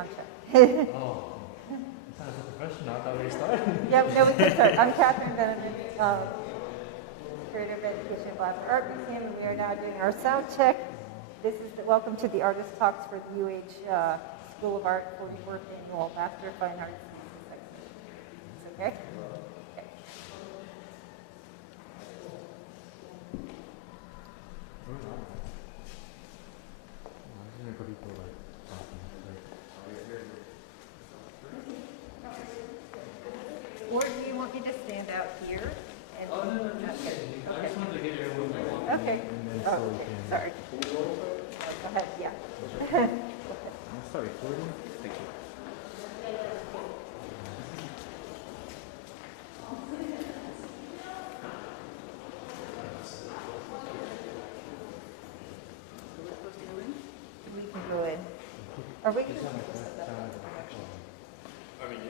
sound check. Oh, sounds like a professional. I thought we started. Yep, no, we can start. I'm Catherine Veneman, Curator of Education at Black Art Museum, and we are now doing our sound check. This is welcome to the Artist Talks for the UH School of Art 44th Annual Master of Fine Arts Thesis Exhibition. Okay? Okay. Or do you want me to stand out here? And Oh, no. okay. I just wanted to get everyone. Okay. Oh, okay. Sorry. Go ahead. Yeah. Go ahead. Start recording. Thank you. We can go in. Are we? I mean,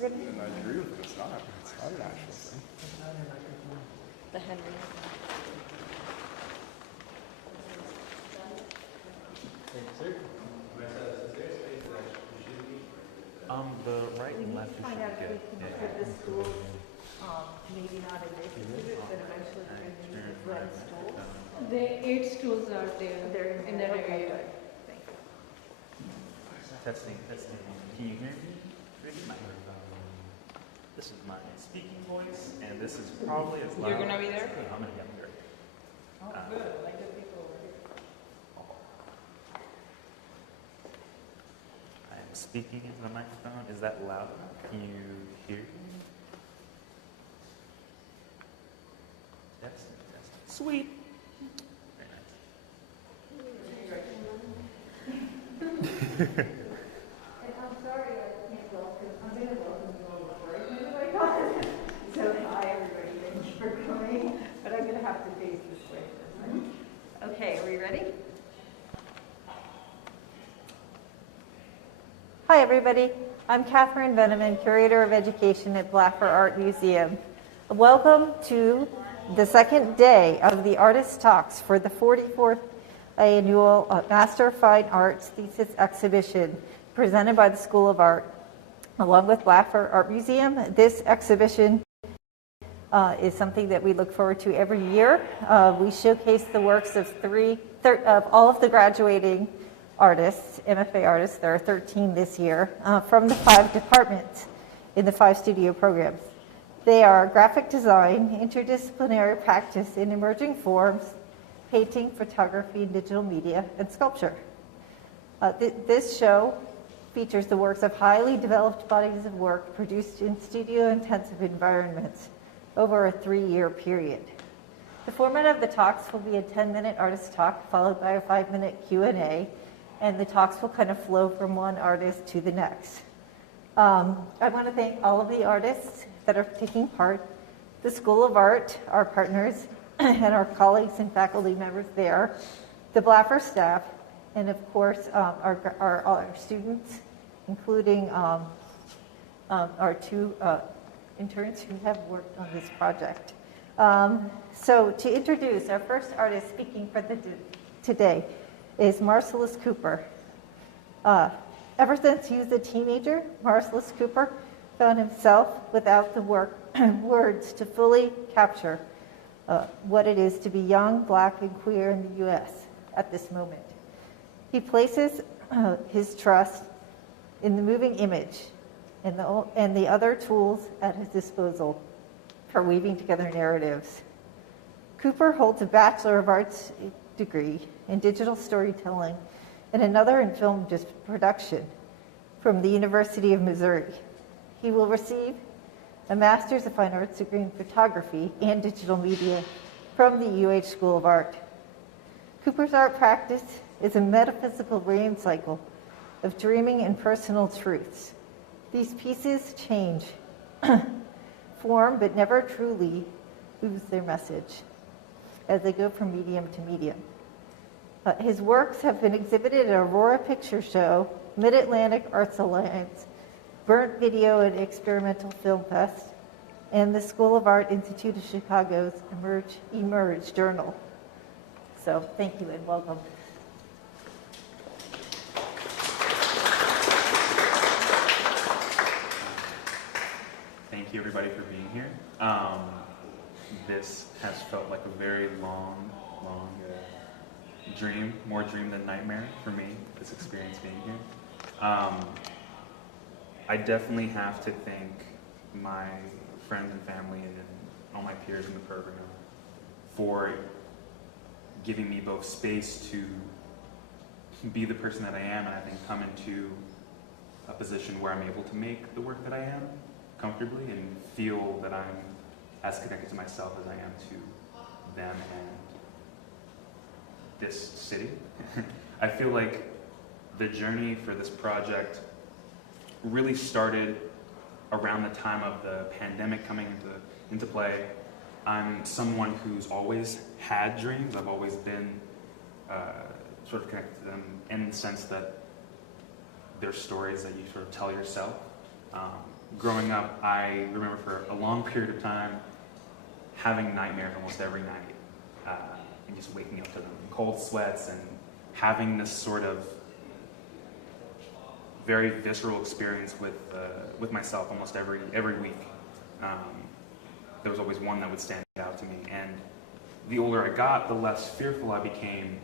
yeah, and I agree with it. It's not an actual thing. The Henry. The right We and need left to find out if we can put the stools, maybe not in this exhibit, but eventually we're going to need the red stools. The 8 stools are there They're in that okay, area. good. Thank you. Testing. Can you hear me? This is my speaking voice, and this is probably as loud. You're gonna be there? I'm gonna be there. Oh, good. Like the people over here. I am speaking into the microphone. Is that loud enough? Can you hear me? Testing. Sweet. Very nice. And I'm sorry I can't welcome, I'm going to welcome you all before I do my comment. So hi everybody, thank you for coming, but I'm going to have to face this way first. Okay, are we ready? Hi everybody, I'm Catherine Veneman, Curator of Education at Blaffer Art Museum. Welcome to the second day of the Artist Talks for the 44th Annual Master of Fine Arts Thesis Exhibition presented by the School of Art. Along with Blaffer Art Museum, this exhibition is something that we look forward to every year. We showcase the works of all of the graduating artists, MFA artists. There are 13 this year, from the 5 departments in the 5 studio programs. They are graphic design, interdisciplinary practice in emerging forms, painting, photography, and digital media, and sculpture. This show features the works of highly developed bodies of work produced in studio-intensive environments over a 3-year period. The format of the talks will be a 10-minute artist talk followed by a 5-minute Q&A, and the talks will kind of flow from one artist to the next. I want to thank all of the artists that are taking part, the School of Art, our partners, and our colleagues and faculty members there, the Blaffer staff, and of course our students, including our 2 interns who have worked on this project. So to introduce our first artist speaking for today is Marcilis Cooper. Ever since he was a teenager, Marcilis Cooper found himself without the words to fully capture what it is to be young, black, and queer in the U.S. at this moment. He places his trust in the moving image and the other tools at his disposal for weaving together narratives. Cooper holds a Bachelor of Arts degree in digital storytelling and another in film production from the University of Missouri. He will receive a Master's of Fine Arts degree in photography and digital media from the UH School of Art. Cooper's art practice is a metaphysical dream cycle of dreaming and personal truths. These pieces change form but never truly lose their message as they go from medium to medium. His works have been exhibited at Aurora Picture Show, Mid-Atlantic Arts Alliance, Burnt Video and Experimental Film Fest, and the School of Art Institute of Chicago's Emerge Journal. So thank you and welcome. everybody for being here. This has felt like a very long dream, more dream than nightmare for me, this experience being here. I definitely have to thank my friends and family and all my peers in the program for giving me both space to be the person that I am, and I think come into a position where I'm able to make the work that I am comfortably and feel that I'm as connected to myself as I am to them and this city. I feel like the journey for this project really started around the time of the pandemic coming into play. I'm someone who's always had dreams. I've always been sort of connected to them in the sense that they're stories that you sort of tell yourself. Growing up, I remember for a long period of time having nightmares almost every night and just waking up to them in cold sweats and having this sort of very visceral experience with myself almost every week. There was always one that would stand out to me, and the older I got, the less fearful I became.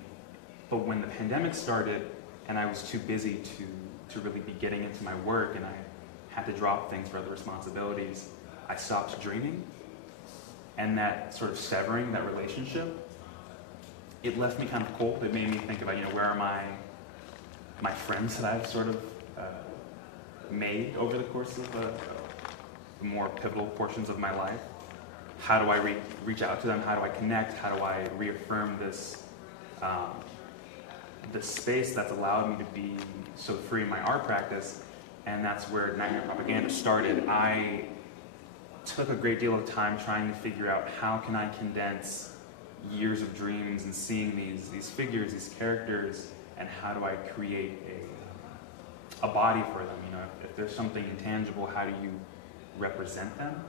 But when the pandemic started and I was too busy to really be getting into my work and I had to drop things for other responsibilities, I stopped dreaming. And that sort of severing that relationship, it left me kind of cold. It made me think about, where are my friends that I've sort of made over the course of the more pivotal portions of my life? How do I reach out to them? How do I connect? How do I reaffirm this space that's allowed me to be so free in my art practice? And that's where Nightmare Propaganda started. I took a great deal of time trying to figure out how can I condense years of dreams and seeing these figures, these characters, and how do I create a body for them? If there's something intangible, how do you represent them?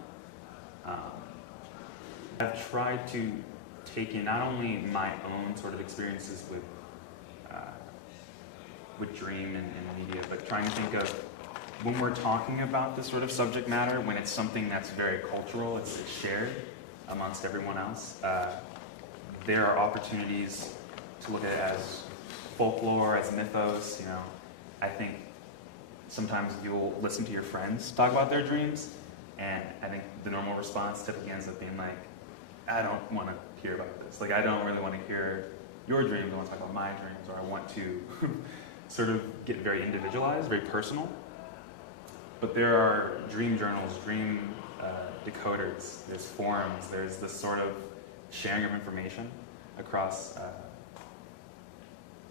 I've tried to take in not only my own sort of experiences with dream and media, but trying to think of when we're talking about this sort of subject matter, when it's something that's very cultural, it's shared amongst everyone else, there are opportunities to look at it as folklore, as mythos. I think sometimes you'll listen to your friends talk about their dreams, and I think the normal response typically ends up being like, I don't want to hear about this. Like, I don't really want to hear your dreams. I want to talk about my dreams, or I want to sort of get very individualized, very personal. But there are dream journals, dream decoders, there's forums, there's this sort of sharing of information across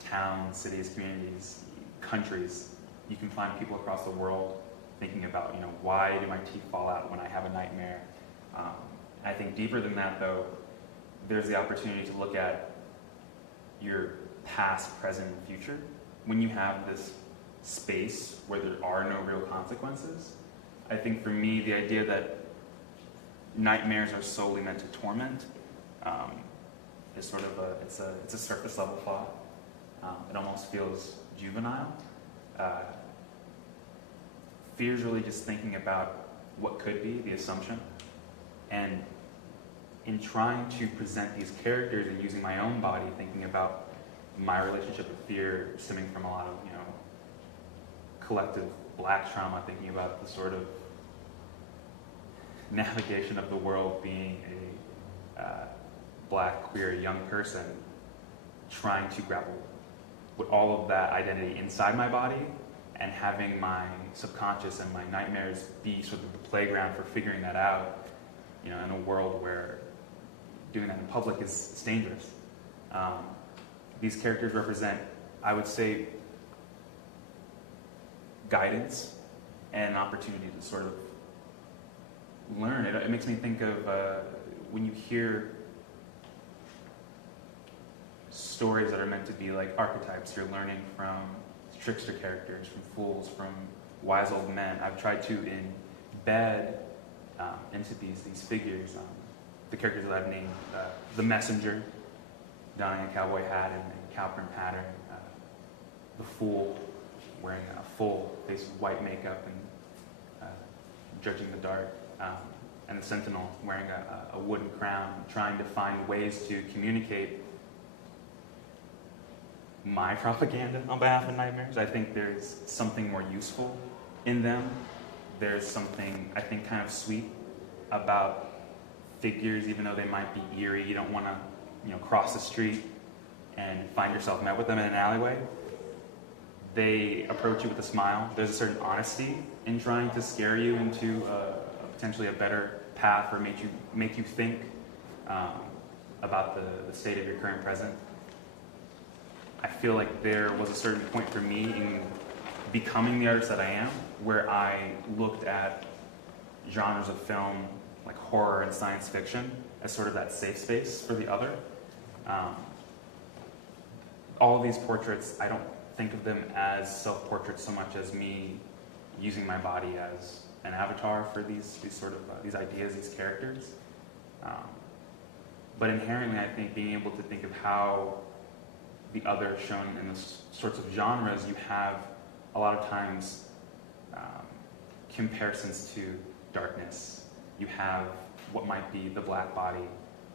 towns, cities, communities, countries. You can find people across the world thinking about, why do my teeth fall out when I have a nightmare? I think deeper than that, though, there's the opportunity to look at your past, present, and future. When you have this space where there are no real consequences, I think for me, the idea that nightmares are solely meant to torment is sort of it's a surface level thought. It almost feels juvenile. Fear's really just thinking about what could be, the assumption. And in trying to present these characters and using my own body, thinking about my relationship with fear stemming from a lot of, collective Black trauma, thinking about the sort of navigation of the world being a Black, queer, young person, trying to grapple with all of that identity inside my body and having my subconscious and my nightmares be sort of the playground for figuring that out, in a world where doing that in public is dangerous. These characters represent, I would say, guidance and an opportunity to sort of learn. It makes me think of when you hear stories that are meant to be like archetypes, you're learning from trickster characters, from fools, from wise old men. I've tried to embed into these figures the characters that I've named. The messenger, donning a cowboy hat and cow print pattern. The fool, wearing a full face of white makeup and judging the dark. and the Sentinel wearing a wooden crown, trying to find ways to communicate my propaganda on behalf of nightmares. I think there's something more useful in them. There's something, I think, kind of sweet about figures, even though they might be eerie. You don't want to, cross the street and find yourself met with them in an alleyway. They approach you with a smile. There's a certain honesty in trying to scare you into potentially a better path, or make you think about the state of your current present. I feel like there was a certain point for me in becoming the artist that I am, where I looked at genres of film like horror and science fiction as sort of that safe space for the other. All of these portraits, I don't think of them as self-portraits so much as me using my body as an avatar for these ideas, these characters. But inherently, I think being able to think of how the other shown in the sorts of genres, you have a lot of times comparisons to darkness. You have what might be the black body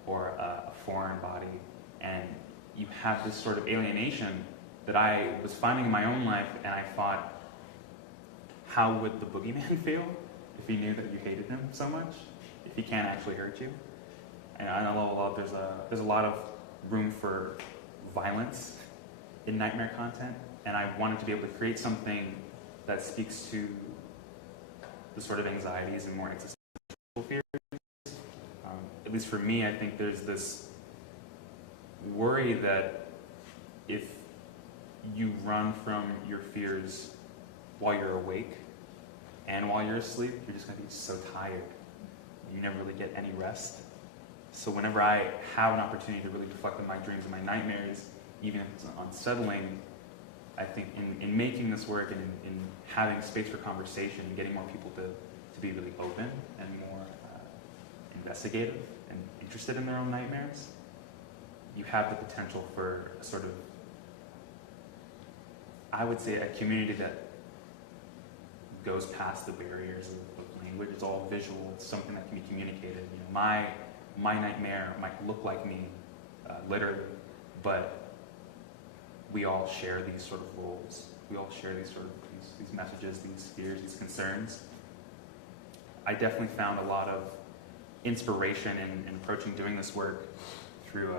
or a foreign body, and you have this sort of alienation that I was finding in my own life, and I thought, how would the boogeyman feel if he knew that you hated him so much, if he can't actually hurt you? And I know there's a lot of room for violence in nightmare content, and I wanted to be able to create something that speaks to the sort of anxieties and more existential fears. At least for me, I think there's this worry that if you run from your fears while you're awake and while you're asleep, you're just going to be so tired. You never really get any rest. So whenever I have an opportunity to really reflect on my dreams and my nightmares, even if it's unsettling, I think in making this work and in having space for conversation and getting more people to be really open and more investigative and interested in their own nightmares, you have the potential for a sort of, I would say, a community that goes past the barriers of language. It's all visual. It's something that can be communicated. My nightmare might look like me, literally, but we all share these sort of roles. We all share these messages, these fears, these concerns. I definitely found a lot of inspiration in approaching doing this work through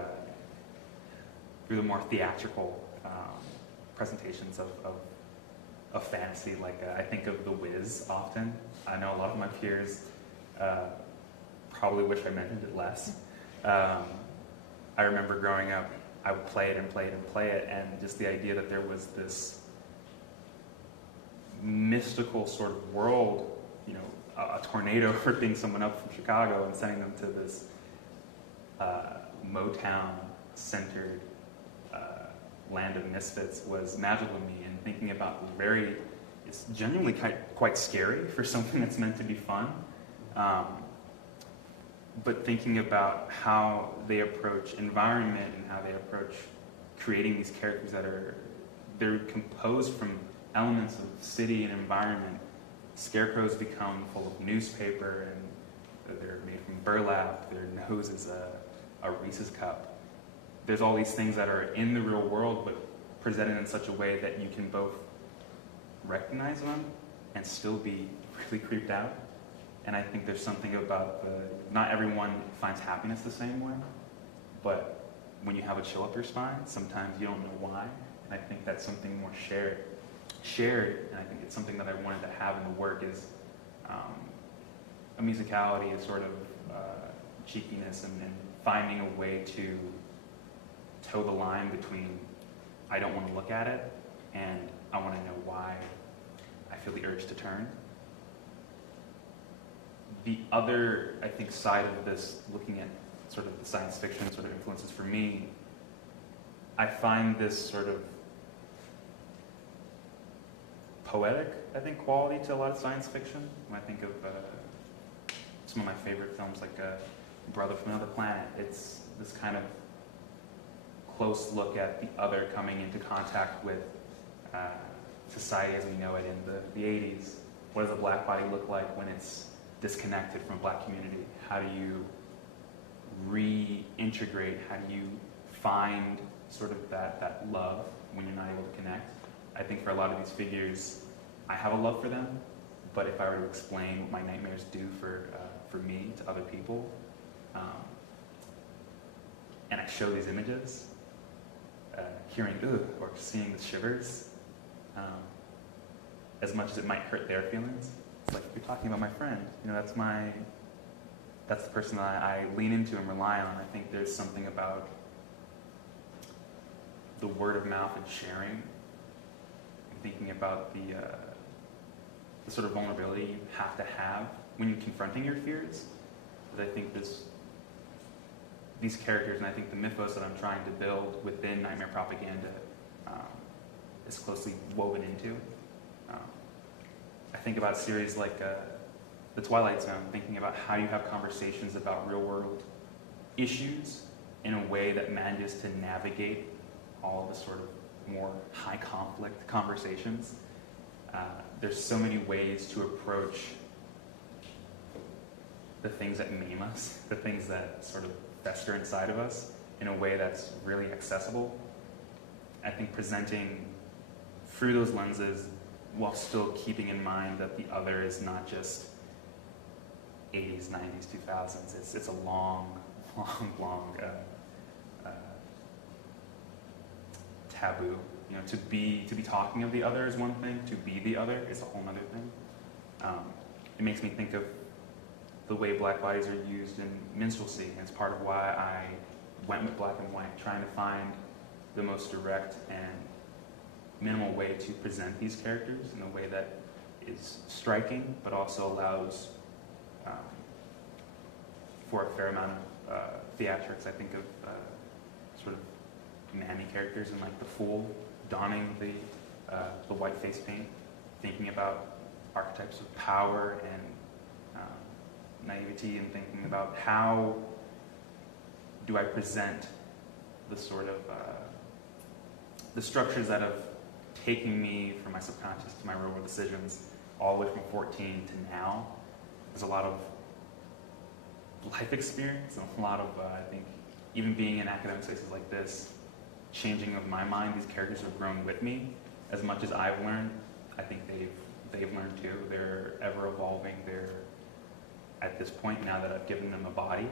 the more theatrical presentations of fantasy. Like I think of The Wiz often. I know a lot of my peers probably wish I mentioned it less. I remember growing up, I would play it and play it and play it, and just the idea that there was this mystical sort of world, a tornado ripping someone up from Chicago and sending them to this Motown-centered land of misfits was magical to me. And thinking about it's genuinely quite scary for something that's meant to be fun. But thinking about how they approach environment and how they approach creating these characters they're composed from elements of city and environment. Scarecrows become full of newspaper, and they're made from burlap. Their nose is a Reese's cup. There's all these things that are in the real world, but presented in such a way that you can both recognize them and still be really creeped out. And I think there's something about not everyone finds happiness the same way, but when you have a chill up your spine, sometimes you don't know why. And I think that's something more shared, and I think it's something that I wanted to have in the work is a musicality, a sort of cheekiness, and finding a way to toe the line between I don't want to look at it and I want to know why I feel the urge to turn. The other, I think, side of this, looking at sort of the science fiction sort of influences for me, I find this sort of poetic, I think, quality to a lot of science fiction. When I think of some of my favorite films, like Brother from Another Planet, it's this kind of close look at the other coming into contact with society as we know it in the 80s. What does a black body look like when it's disconnected from a Black community? How do you reintegrate? How do you find sort of that love when you're not able to connect? I think for a lot of these figures, I have a love for them, but if I were to explain what my nightmares do for me to other people, and I show these images, hearing ugh or seeing the shivers, as much as it might hurt their feelings, it's like, you're talking about my friend. You know, that's the person that I lean into and rely on. I think there's something about the word of mouth and sharing, and thinking about the sort of vulnerability you have to have when you're confronting your fears. But I think these characters, and I think the mythos that I'm trying to build within Nightmare Propaganda is closely woven into. I think about a series like The Twilight Zone, thinking about how you have conversations about real-world issues in a way that manages to navigate all the sort of more high-conflict conversations. There's so many ways to approach the things that maim us, the things that sort of fester inside of us in a way that's really accessible. I think presenting through those lenses while still keeping in mind that the other is not just 80s, 90s, 2000s. It's a long taboo. You know, to be talking of the other is one thing. To be the other is a whole other thing. It makes me think of the way Black bodies are used in minstrelsy, and it's part of why I went with black and white, trying to find the most direct and minimal way to present these characters in a way that is striking, but also allows for a fair amount of theatrics. I think of sort of mammy characters and like the fool donning the white face paint, thinking about archetypes of power and naivety, and thinking about how do I present the sort of the structures that have taken me from my subconscious to my real world decisions all the way from 14 to now. There's a lot of life experience and a lot of, I think, even being in academic spaces like this, changing of my mind. These characters have grown with me. As much as I've learned, I think they've learned too. They're ever evolving. They're, at this point, now that I've given them a body,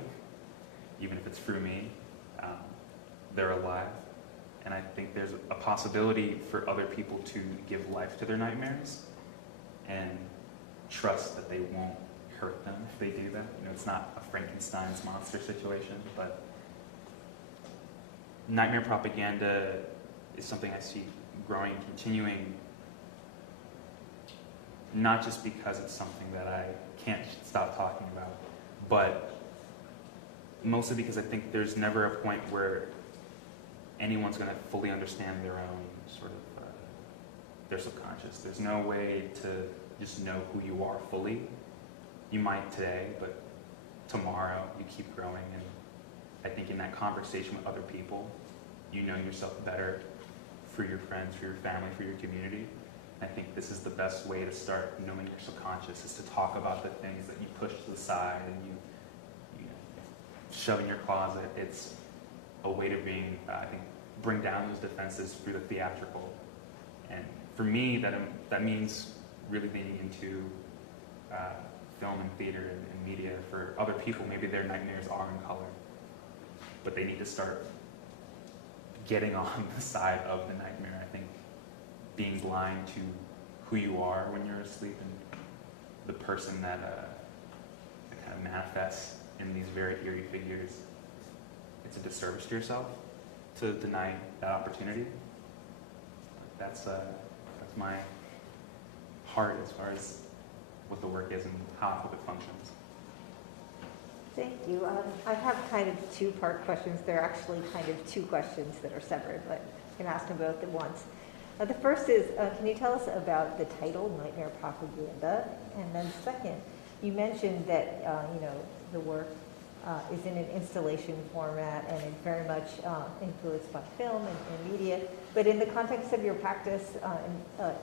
even if it's through me, they're alive. And I think there's a possibility for other people to give life to their nightmares and trust that they won't hurt them if they do that. You know, it's not a Frankenstein's monster situation, but Nightmare Propaganda is something I see growing, continuing, not just because it's something that I can't stop talking about, but mostly because I think there's never a point where anyone's going to fully understand their own sort of their subconscious. There's no way to just know who you are fully. You might today, but tomorrow you keep growing, and I think in that conversation with other people, you know yourself better for your friends, for your family, for your community. I think this is the best way to start knowing your subconscious, is to talk about the things that you push to the side and you shove in your closet. It's a way to I think, bring down those defenses through the theatrical. And for me, that means really leaning into film and theater and media. For other people, maybe their nightmares are in color, but they need to start getting on the side of the nightmare. I think being blind to who you are when you're asleep and the person that kind of manifests in these very eerie figures, it's a disservice to yourself to deny that opportunity. That's my heart as far as what the work is and how I hope it functions. Thank you. I have kind of two-part questions. They're actually kind of two questions that are separate, but I can ask them both at once. The first is, can you tell us about the title, Nightmare Propaganda? And then second, you mentioned that, the work is in an installation format and it's very much influenced by film and media. But in the context of your practice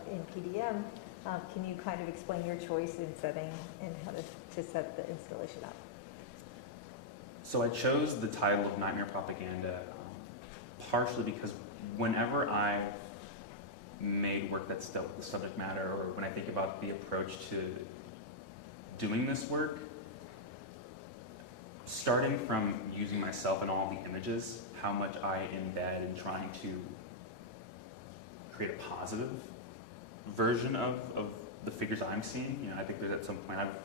in PDM, Can you kind of explain your choice in setting and how to set the installation up? So I chose the title of Nightmare Propaganda partially because whenever I've made work that's dealt with the subject matter, or when I think about the approach to doing this work, starting from using myself and all the images, how much I embed in trying to create a positive version of the figures I'm seeing. You know, I think that at some point I've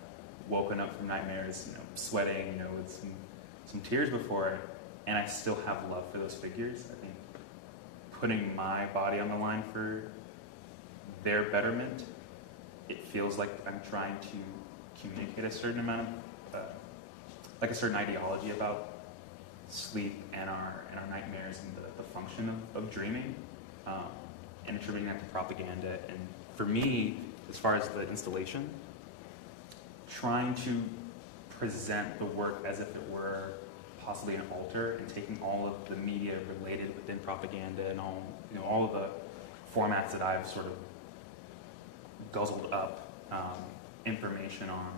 woken up from nightmares, sweating, with some tears before it, and I still have love for those figures. I think putting my body on the line for their betterment, it feels like I'm trying to communicate a certain amount of, like a certain ideology about sleep and our nightmares and the function of dreaming, and attributing that to propaganda. And for me, as far as the installation, trying to present the work as if it were possibly an altar, and taking all of the media related within propaganda and all of the formats that I've sort of guzzled up, information on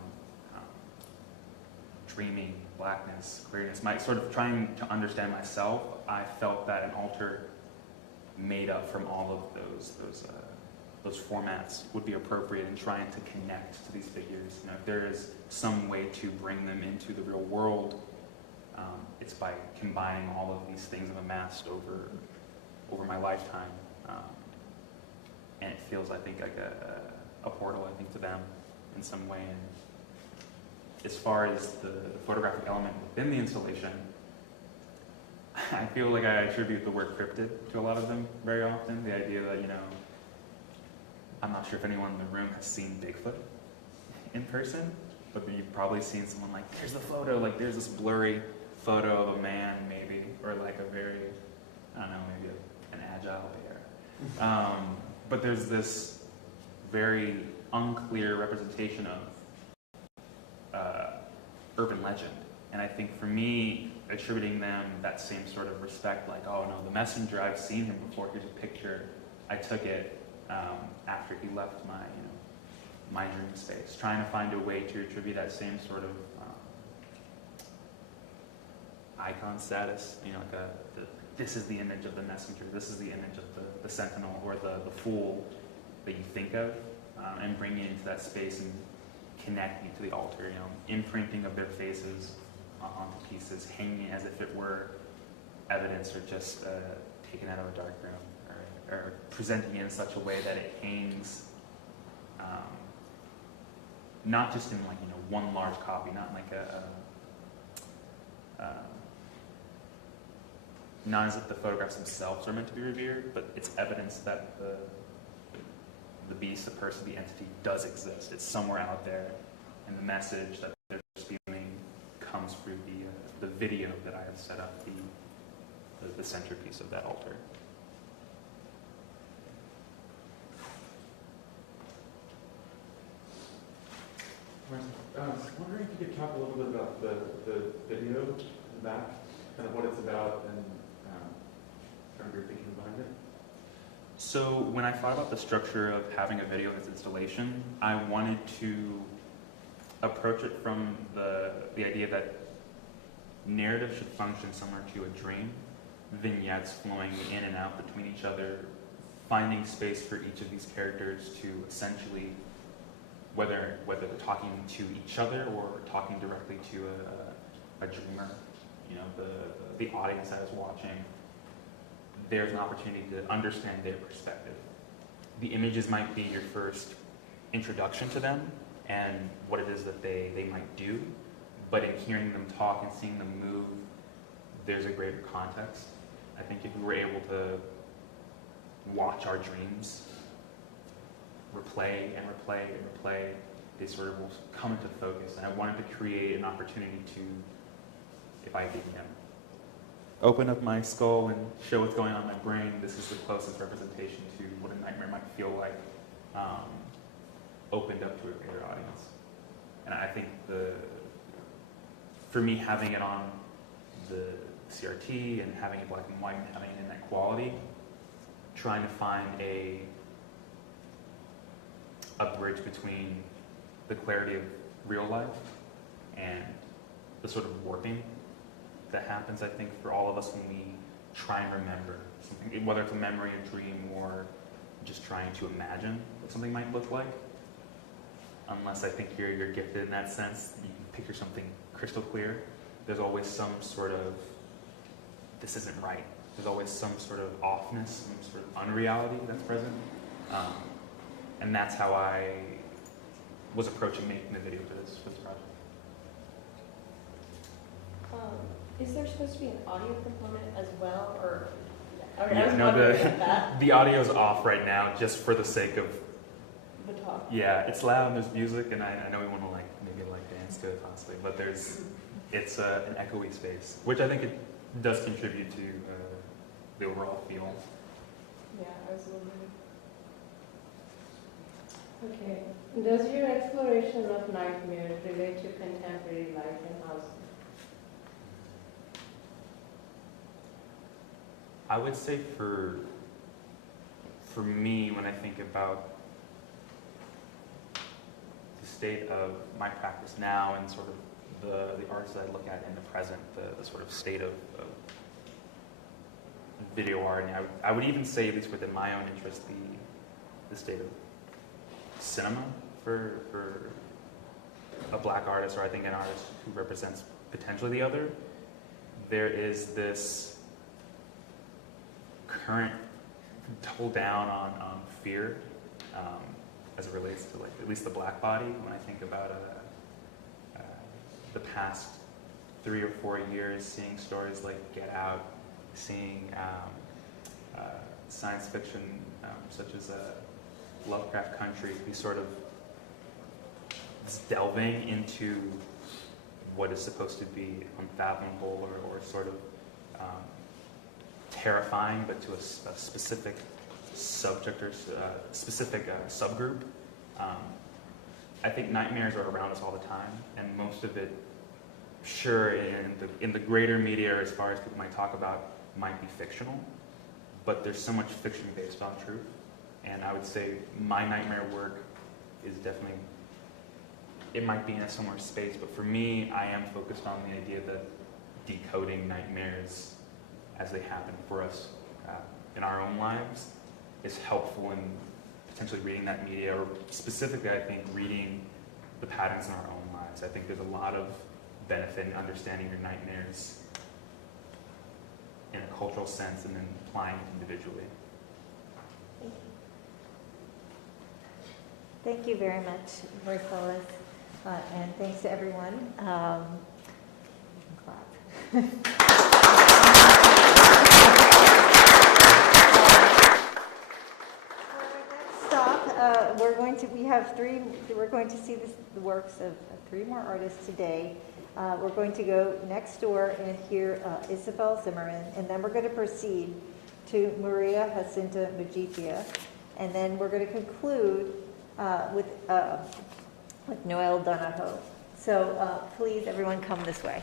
dreaming, blackness, queerness, sort of trying to understand myself. I felt that an altar made up from all of those formats would be appropriate in trying to connect to these figures. If there is some way to bring them into the real world, it's by combining all of these things I've amassed over my lifetime, and it feels, I think, like a portal, I think, to them in some way. And as far as the photographic element within the installation, I feel like I attribute the word cryptid to a lot of them very often. The idea that, I'm not sure if anyone in the room has seen Bigfoot in person, but you've probably seen someone like, there's the photo, like there's this blurry photo of a man maybe, or like a very, I don't know, maybe an agile bear. But there's this very unclear representation of urban legend. And I think for me, attributing them that same sort of respect, like, oh no, the messenger, I've seen him before, here's a picture. I took it after he left my dream space, trying to find a way to attribute that same sort of icon status, this is the image of the messenger, this is the image of the sentinel or the fool that you think of, and bring it into that space and connect me to the altar, imprinting of their faces onto pieces, hanging as if it were evidence or just taken out of a dark room, or presenting it in such a way that it hangs not just in one large copy, not like not as if the photographs themselves are meant to be revered, but it's evidence that the beast, the person, the entity does exist. It's somewhere out there, and the message that they're spewing comes through the video that I have set up, the centerpiece of that altar. I was wondering if you could talk a little bit about the video in the back, kind of what it's about, and kind of your thinking behind it. So when I thought about the structure of having a video as installation, I wanted to approach it from the idea that narrative should function similar to a dream, vignettes flowing in and out between each other, finding space for each of these characters to essentially, whether they're talking to each other or talking directly to a dreamer, the audience that is watching, there's an opportunity to understand their perspective. The images might be your first introduction to them and what it is that they might do, but in hearing them talk and seeing them move, there's a greater context. I think if we were able to watch our dreams replay and replay and replay, they sort of will come into focus. And I wanted to create an opportunity to, if I could, open up my skull and show what's going on in my brain, this is the closest representation to what a nightmare might feel like, opened up to a greater audience. And I think for me, having it on the CRT and having it black and white and having it in that quality, trying to find a bridge between the clarity of real life and the sort of warping that happens, I think, for all of us when we try and remember something, whether it's a memory, a dream, or just trying to imagine what something might look like. Unless I think you're gifted in that sense, you can picture something crystal clear. There's always some sort of, this isn't right. There's always some sort of offness, some sort of unreality that's present. And that's how I was approaching making the video for this project. Is there supposed to be an audio component as well, or? Yeah, no, the audio's off right now just for the sake of the talk. Yeah, it's loud and there's music, and I know we want to maybe dance to it possibly, but it's an echoey space, which I think it does contribute to the overall feel. Yeah, I was wondering. Okay. Does your exploration of nightmares relate to contemporary life in housing? I would say for me, when I think about the state of my practice now and sort of the arts that I look at in the present, the sort of state of video art, and I would even say, at least within my own interest, the state of cinema for a black artist, or I think an artist who represents potentially the other. There is this current double down on fear as it relates to at least the black body. When I think about the past 3 or 4 years, seeing stories like Get Out, seeing science fiction such as Lovecraft Country, these sort of delving into what is supposed to be unfathomable or sort of terrifying, but to a specific subject or specific subgroup. I think nightmares are around us all the time, and most of it, sure, in the greater media, or as far as people might talk about, might be fictional, but there's so much fiction based on truth. And I would say my nightmare work is definitely, it might be in a similar space, but for me, I am focused on the idea that decoding nightmares as they happen for us in our own lives is helpful in potentially reading that media, or specifically, I think, reading the patterns in our own lives. I think there's a lot of benefit in understanding your nightmares in a cultural sense and then applying it individually. Thank you very much, Marcilis, and thanks to everyone. Clap. We're going to see the works of 3 more artists today. We're going to go next door and hear Isabelle Zimmerman, and then we're going to proceed to María, Jacinta, Magithia, and then we're going to conclude with Noelle Dunahoe. So please, everyone, come this way.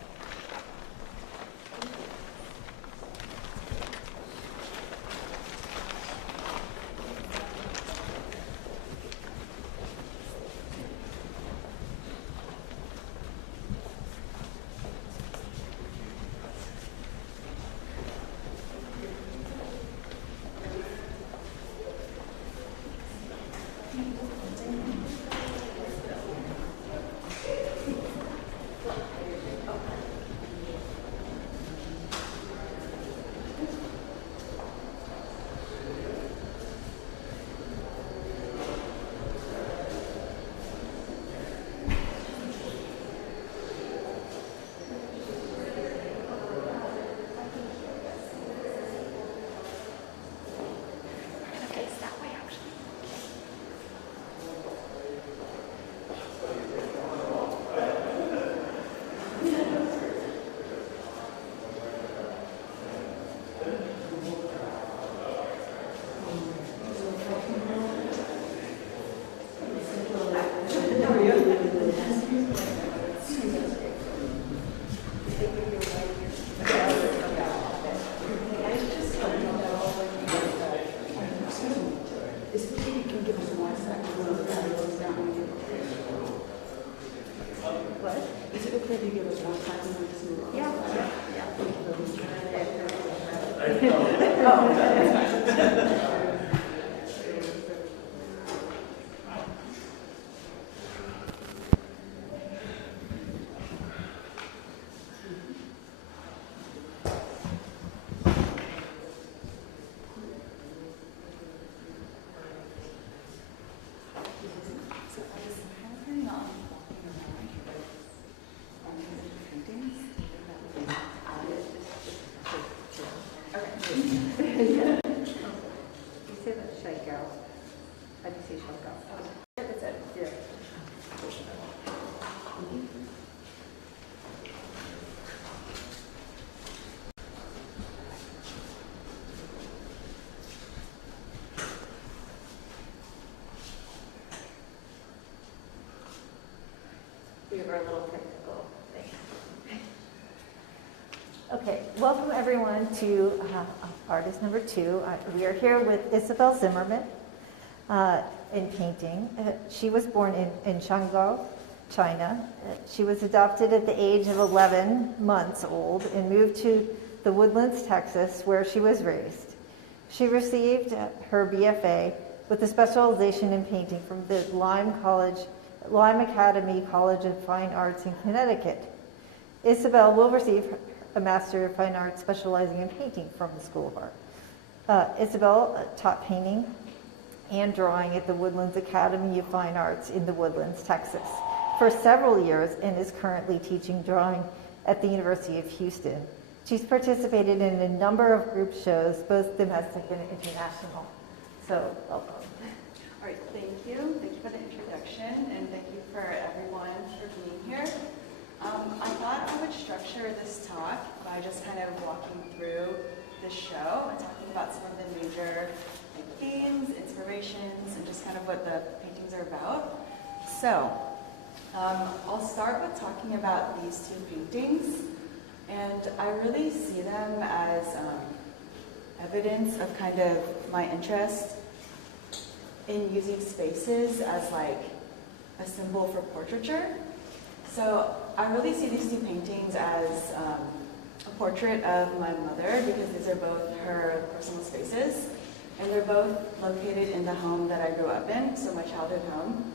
Could you give us one second and just move on? Yeah. We have our little technical thing. Okay, welcome everyone to artist number 2. We are here with Isabelle Zimmerman in painting. She was born in Shanghai, China. She was adopted at the age of 11 months old and moved to the Woodlands, Texas, where she was raised. She received her BFA with a specialization in painting from the Lime Academy College of Fine Arts in Connecticut. Isabelle will receive a Master of Fine Arts specializing in painting from the School of Art. Isabelle taught painting and drawing at the Woodlands Academy of Fine Arts in the Woodlands, Texas, for several years and is currently teaching drawing at the University of Houston. She's participated in a number of group shows, both domestic and international. So, welcome. All right, thank you. Thank you for the introduction, and thank you for everyone for being here. I thought I would structure this talk by just kind of walking through the show and talking about some of the major themes, inspirations, and just kind of what the paintings are about. So, I'll start with talking about these 2 paintings, and I really see them as evidence of kind of my interest in using spaces as like a symbol for portraiture. So I really see these 2 paintings as a portrait of my mother, because these are both her personal spaces, and they're both located in the home that I grew up in, so my childhood home.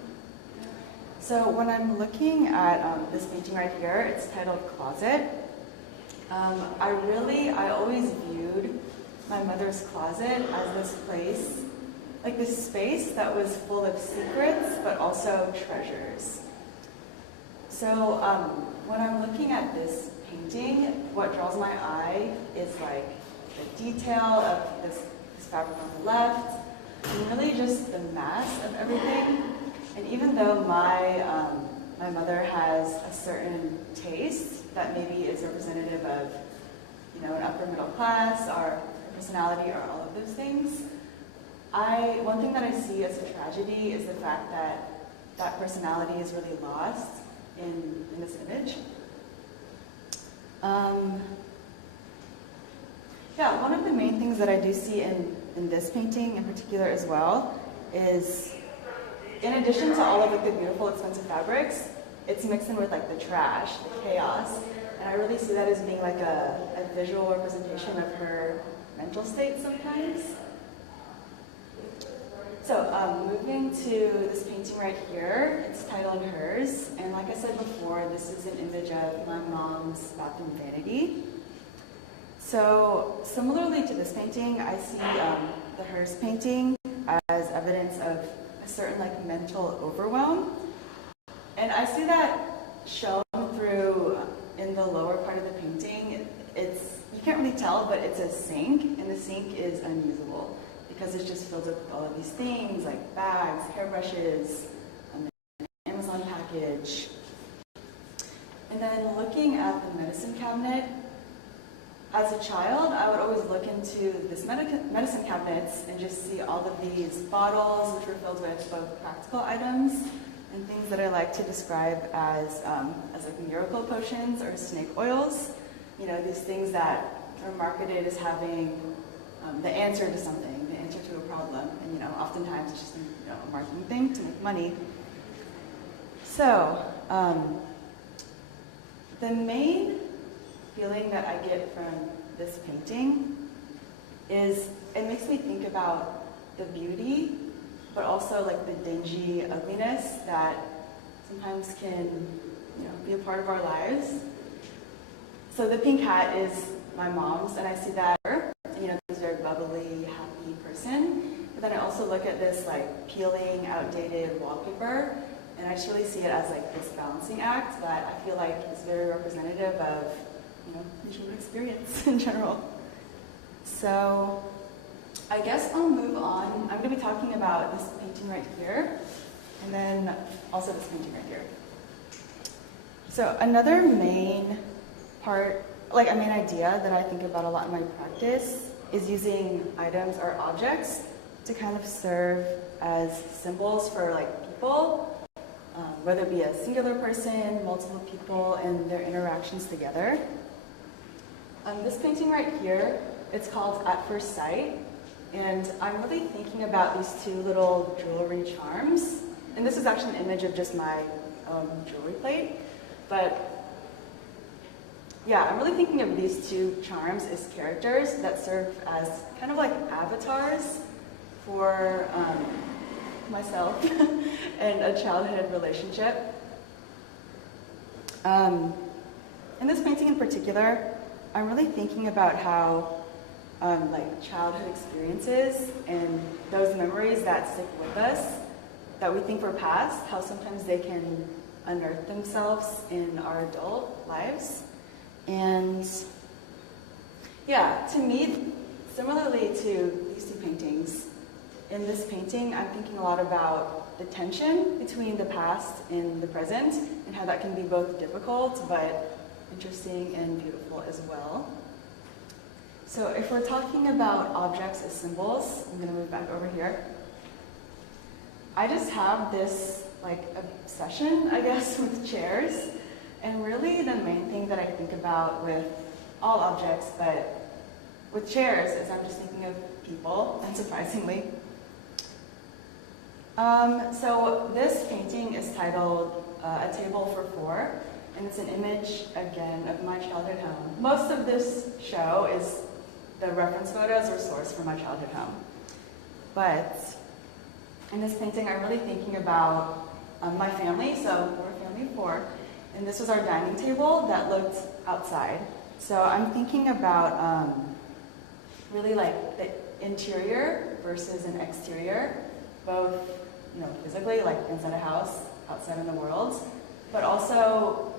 So when I'm looking at this painting right here, it's titled Closet. I always viewed my mother's closet as this place, like this space that was full of secrets, but also treasures. So when I'm looking at this painting, what draws my eye is like the detail of this fabric on the left, and really just the mass of everything. And even though my mother has a certain taste that maybe is representative of, an upper middle class or personality or all of those things, one thing that I see as a tragedy is the fact that that personality is really lost in this image. One of the main things that I do see in this painting in particular as well is, in addition to all of the beautiful, expensive fabrics, it's mixed in with like the trash, the chaos, and I really see that as being like a visual representation of her mental state sometimes. So moving to this painting right here, it's titled Hers, and like I said before, this is an image of my mom's bathroom vanity. So similarly to this painting, I see the Hers painting as evidence of a certain like mental overwhelm, and I see that shown through in the lower part of the painting. You can't really tell, but it's a sink, and the sink is unusable because it's just filled with all of these things like bags, hairbrushes, an Amazon package. And then looking at the medicine cabinet, as a child, I would always look into this medicine cabinets and just see all of these bottles which were filled with both practical items and things that I like to describe as like miracle potions or snake oils. These things that are marketed as having the answer to something, the answer to a problem. And oftentimes it's just a marketing thing to make money. So The main feeling that I get from this painting is it makes me think about the beauty, but also like the dingy ugliness that sometimes can, be a part of our lives. So the pink hat is my mom's, and I see that this very bubbly, happy person. But then I also look at this like peeling, outdated wallpaper, and I truly see it as like this balancing act that I feel like is very representative of, the human experience in general. So I guess I'll move on. I'm going to be talking about this painting right here, and then also this painting right here. So another main idea that I think about a lot in my practice is using items or objects to kind of serve as symbols for like people, whether it be a singular person, multiple people, and their interactions together. This painting right here, it's called At First Sight, and I'm really thinking about these two little jewelry charms. And this is actually an image of just my jewelry plate, but yeah, I'm really thinking of these two charms as characters that serve as kind of like avatars for myself and a childhood relationship. In this painting in particular, I'm really thinking about how childhood experiences and those memories that stick with us, that we think were past, how sometimes they can unearth themselves in our adult lives. And yeah, to me, similarly to these two paintings, in this painting, I'm thinking a lot about the tension between the past and the present, and how that can be both difficult, but interesting and beautiful as well. So if we're talking about objects as symbols, I'm going to move back over here. I just have this obsession, I guess, with chairs. And really the main thing that I think about with all objects, but with chairs, is I'm just thinking of people, unsurprisingly. So this painting is titled A Table for Four, and it's an image, again, of my childhood home. Most of this show is the reference photos or source for my childhood home. But in this painting, I'm really thinking about my family, so we're a family of four, and this was our dining table that looked outside. So I'm thinking about really like the interior versus an exterior, both physically, like inside a house, outside in the world, but also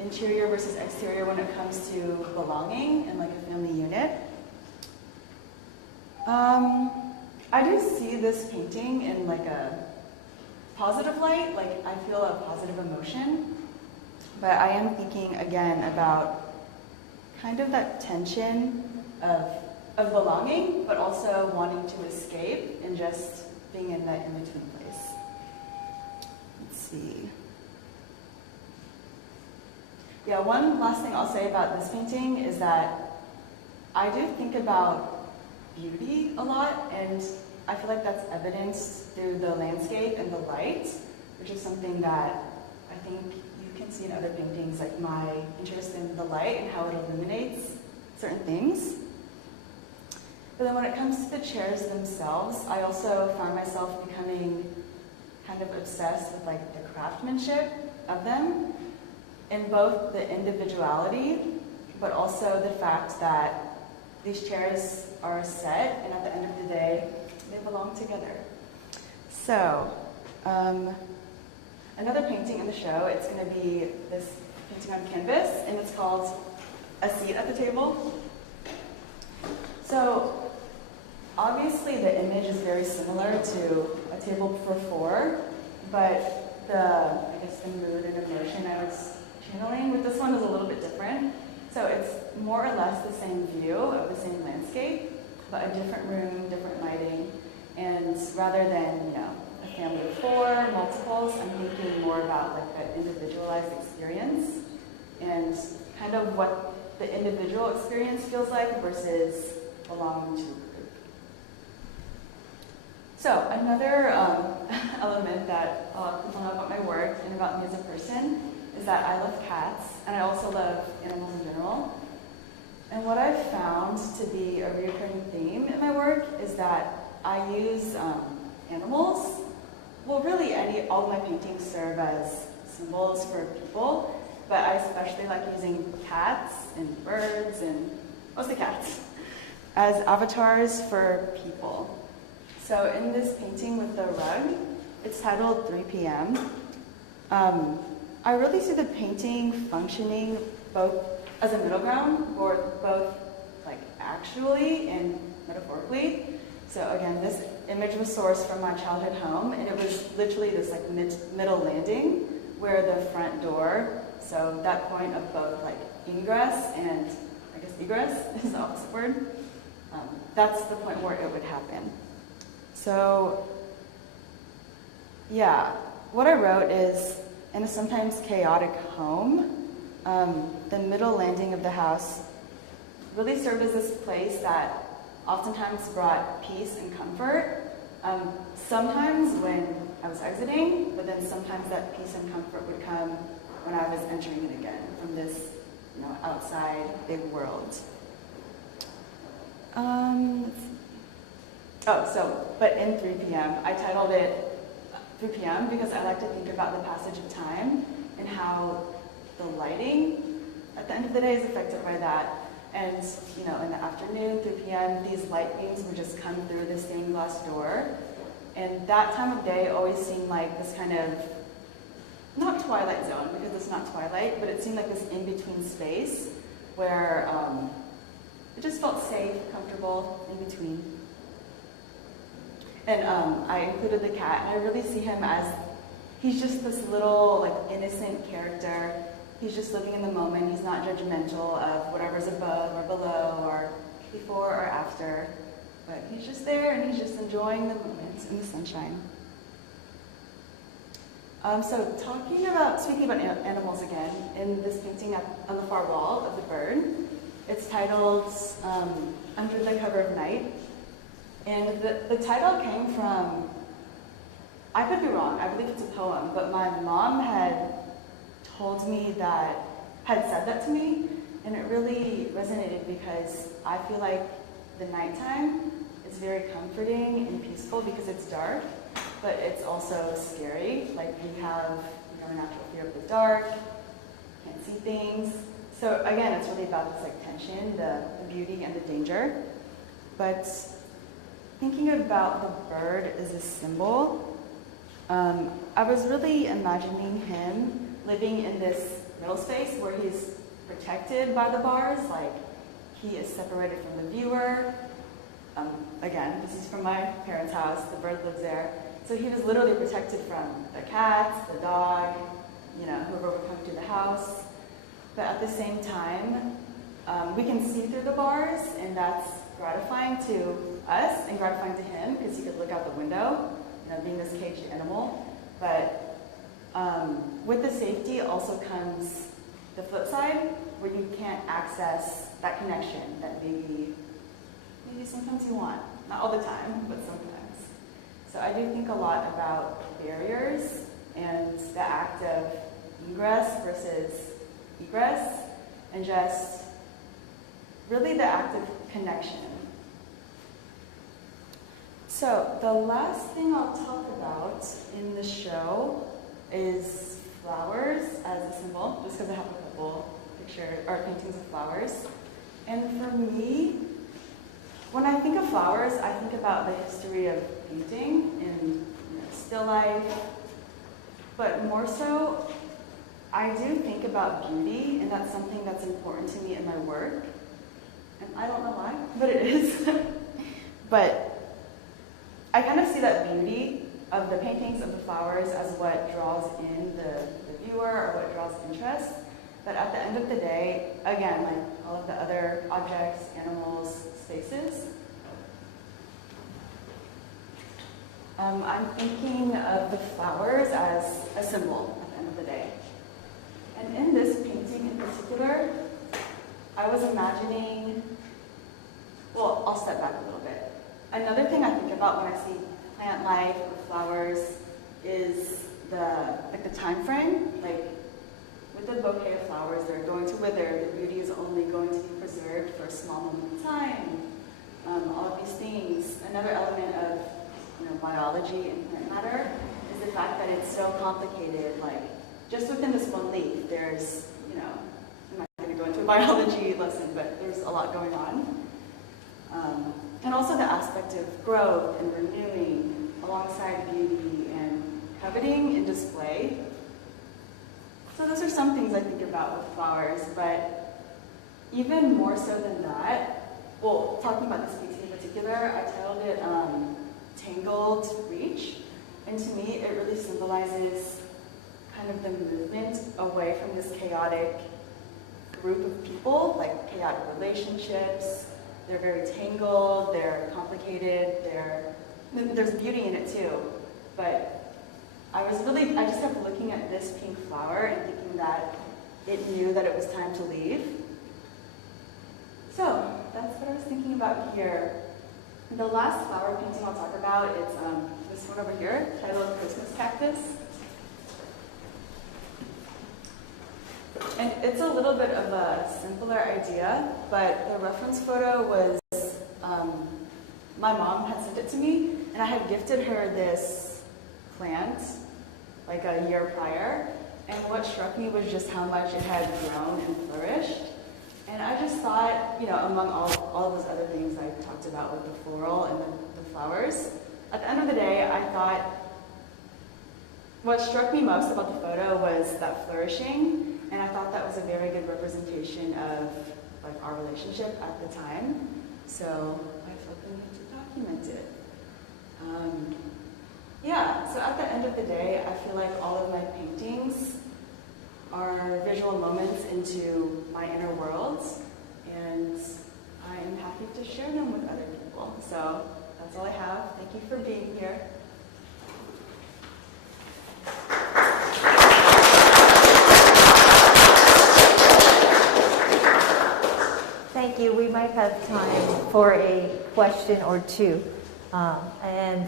interior versus exterior when it comes to belonging and like a family unit. I do see this painting in like a positive light, like I feel a positive emotion, but I am thinking again about kind of that tension of belonging, but also wanting to escape and just being in that in-between place. Let's see. Yeah, one last thing I'll say about this painting is that I do think about beauty a lot, and I feel like that's evidenced through the landscape and the light, which is something that I think you can see in other paintings, like my interest in the light and how it illuminates certain things. But then when it comes to the chairs themselves, I also find myself becoming kind of obsessed with like the craftsmanship of them, in both the individuality, but also the fact that these chairs are a set, and at the end of the day, they belong together. So, another painting in the show, it's going to be this painting on canvas, and it's called A Seat at the Table. So, obviously the image is very similar to A Table for Four, but the mood and emotion I was channeling with this one is a little bit different. So it's more or less the same view of the same landscape, but a different room, different lighting, and rather than, a family of four, multiples, I'm thinking more about like an individualized experience and kind of what the individual experience feels like versus belonging to a group. So another element that I'll know about my work and about me as a person is that I love cats, and I also love animals in general. And what I've found to be a recurring theme in my work is that I use animals. Well, really, all of my paintings serve as symbols for people, but I especially like using cats and birds, and mostly cats, as avatars for people. So in this painting with the rug, it's titled 3 p.m. I really see the painting functioning both as a middle ground, or both like actually and metaphorically. So again, this image was sourced from my childhood home, and it was literally this like middle landing where the front door, so that point of both like ingress and I guess egress is the opposite word, that's the point where it would happen. So yeah, what I wrote is, in a sometimes chaotic home, the middle landing of the house really served as this place that oftentimes brought peace and comfort. Sometimes when I was exiting, but then sometimes that peace and comfort would come when I was entering it again from this, outside big world. But in 3 p.m., I titled it 3 p.m. because I like to think about the passage of time and how the lighting at the end of the day is affected by that. And, in the afternoon, 3 p.m., these light beams would just come through the stained glass door. And that time of day always seemed like this kind of, not twilight zone, because it's not twilight, but it seemed like this in-between space where it just felt safe, comfortable, in between. And I included the cat, and I really see him as, he's just this little, innocent character. He's just living in the moment. He's not judgmental of whatever's above or below or before or after. But he's just there, and he's just enjoying the moment in the sunshine. Speaking about animals again, in this painting on the far wall of the bird, it's titled Under the Cover of Night. And the title came from, I could be wrong, I believe it's a poem, but my mom had said that to me, and it really resonated because I feel like the nighttime is very comforting and peaceful because it's dark, but it's also scary. Like we have a natural fear of the dark, can't see things. So again, it's really about this tension, the beauty and the danger. But thinking about the bird as a symbol, I was really imagining him living in this middle space where he's protected by the bars, like he is separated from the viewer. Again, this is from my parents' house, the bird lives there. So he was literally protected from the cats, the dog, whoever would come to the house. But at the same time, we can see through the bars, and that's gratifying to us and gratifying to him because he could look out the window, being this caged animal. But with the safety also comes the flip side, where you can't access that connection that maybe sometimes you want. Not all the time, but sometimes. So I do think a lot about barriers and the act of ingress versus egress, and just really the act of connection. So the last thing I'll talk about in the show is flowers as a symbol, just because I have a couple paintings of flowers. And for me, when I think of flowers, I think about the history of painting and still life, but more so, I do think about beauty, and that's something that's important to me in my work. And I don't know why, but it is. But I kind of see that beauty of the paintings of the flowers as what draws in the viewer or what draws interest. But at the end of the day, again, like all of the other objects, animals, spaces, I'm thinking of the flowers as a symbol at the end of the day. And in this painting in particular, I was imagining, well, I'll step back a little bit. Another thing I think about when I see plant life or flowers is the time frame. Like a bouquet of flowers. They're going to wither. The beauty is only going to be preserved for a small moment of time. All of these things. Another element of biology and plant matter is the fact that it's so complicated. Like, just within this one leaf, there's, I'm not going to go into a biology lesson, but there's a lot going on. And also the aspect of growth and renewing alongside beauty and coveting and display. So those are some things I think about with flowers, but even more so than that, well, talking about this piece in particular, I titled it Tangled Reach, and to me it really symbolizes kind of the movement away from this chaotic group of people, like chaotic relationships. They're very tangled, they're complicated, there's beauty in it too. But I just kept looking at this pink flower and thinking that it knew that it was time to leave. So that's what I was thinking about here. The last flower painting I'll talk about is this one over here, titled Christmas Cactus. And it's a little bit of a simpler idea, but the reference photo was, my mom had sent it to me, and I had gifted her this plant like a year prior, and what struck me was just how much it had grown and flourished. And I just thought, among all of those other things I talked about with the floral and the flowers, at the end of the day, I thought what struck me most about the photo was that flourishing, and I thought that was a very good representation of our relationship at the time. So I felt the need to document it. So at the end of the day, I feel like all of my paintings are visual moments into my inner worlds, and I am happy to share them with other people. So that's all I have. Thank you for being here. Thank you. We might have time for a question or two. And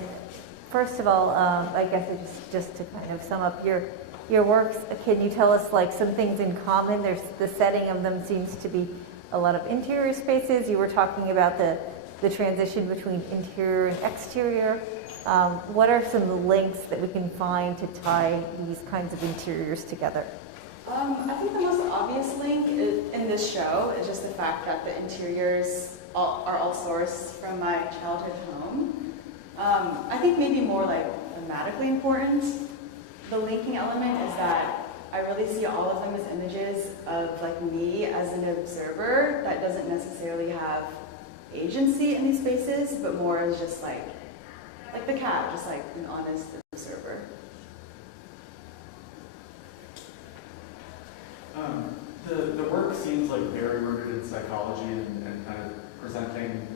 first of all, I guess just to kind of sum up your works, can you tell us some things in common? The setting of them seems to be a lot of interior spaces. You were talking about the transition between interior and exterior. What are some links that we can find to tie these kinds of interiors together? I think the most obvious link in this show is just the fact that the interiors are all sourced from my childhood home. I think maybe more thematically important, the linking element is that I really see all of them as images of me as an observer that doesn't necessarily have agency in these spaces, but more as just like the cat, just an honest observer. The work seems very rooted in psychology and kind of presenting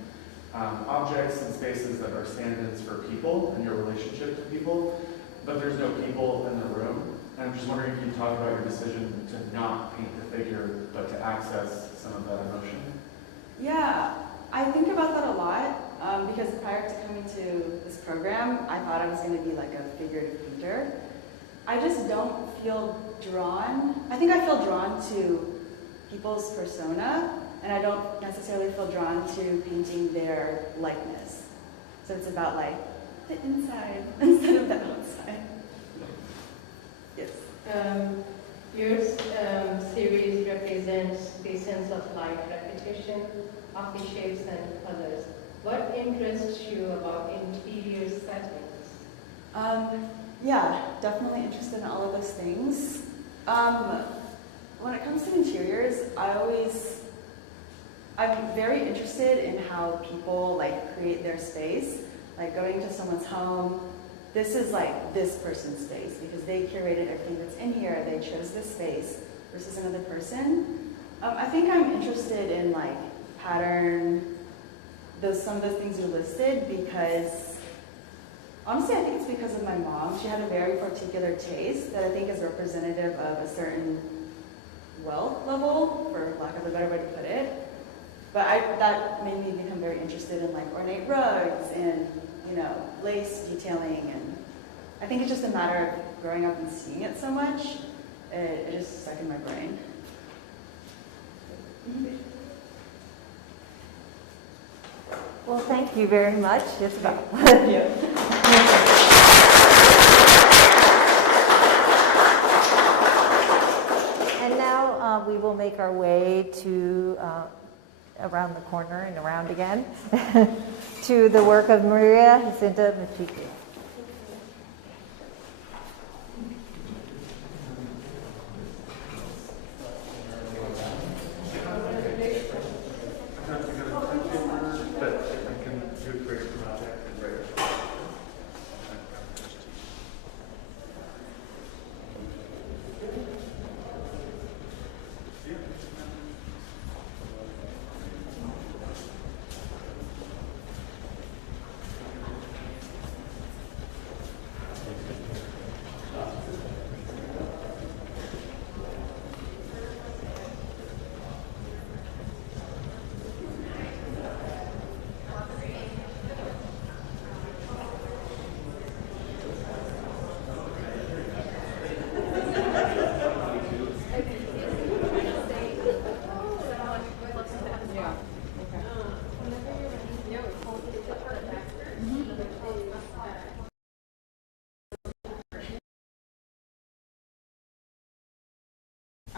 objects and spaces that are stand-ins for people and your relationship to people, but there's no people in the room. And I'm just wondering if you can talk about your decision to not paint the figure, but to access some of that emotion. Yeah, I think about that a lot because prior to coming to this program, I thought I was going to be a figurative painter. I just don't feel drawn. I think I feel drawn to people's persona, and I don't necessarily feel drawn to painting their likeness. So it's about the inside instead of the outside. Yes. Your series represents the sense of life repetition of the shapes and colors. What interests you about interior settings? Yeah, definitely interested in all of those things. When it comes to interiors, I'm very interested in how people create their space. Going to someone's home, this is this person's space because they curated everything that's in here. They chose this space versus another person. I think I'm interested in pattern, some of those things you listed because honestly, I think it's because of my mom. She had a very particular taste that I think is representative of a certain wealth level, for lack of a better way to put it. But that made me become very interested in ornate rugs and lace detailing, and I think it's just a matter of growing up and seeing it so much. It just stuck in my brain. Well, thank you very much, Isabelle. And now we will make our way to around the corner and around again to the work of María, Jacinta, Majithia.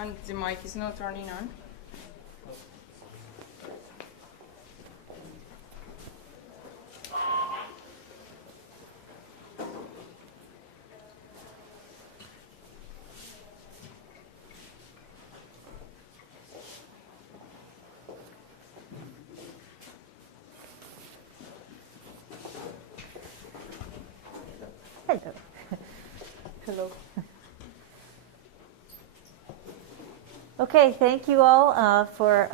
And the mic is not turning on. Hello. Hello. Okay, thank you all for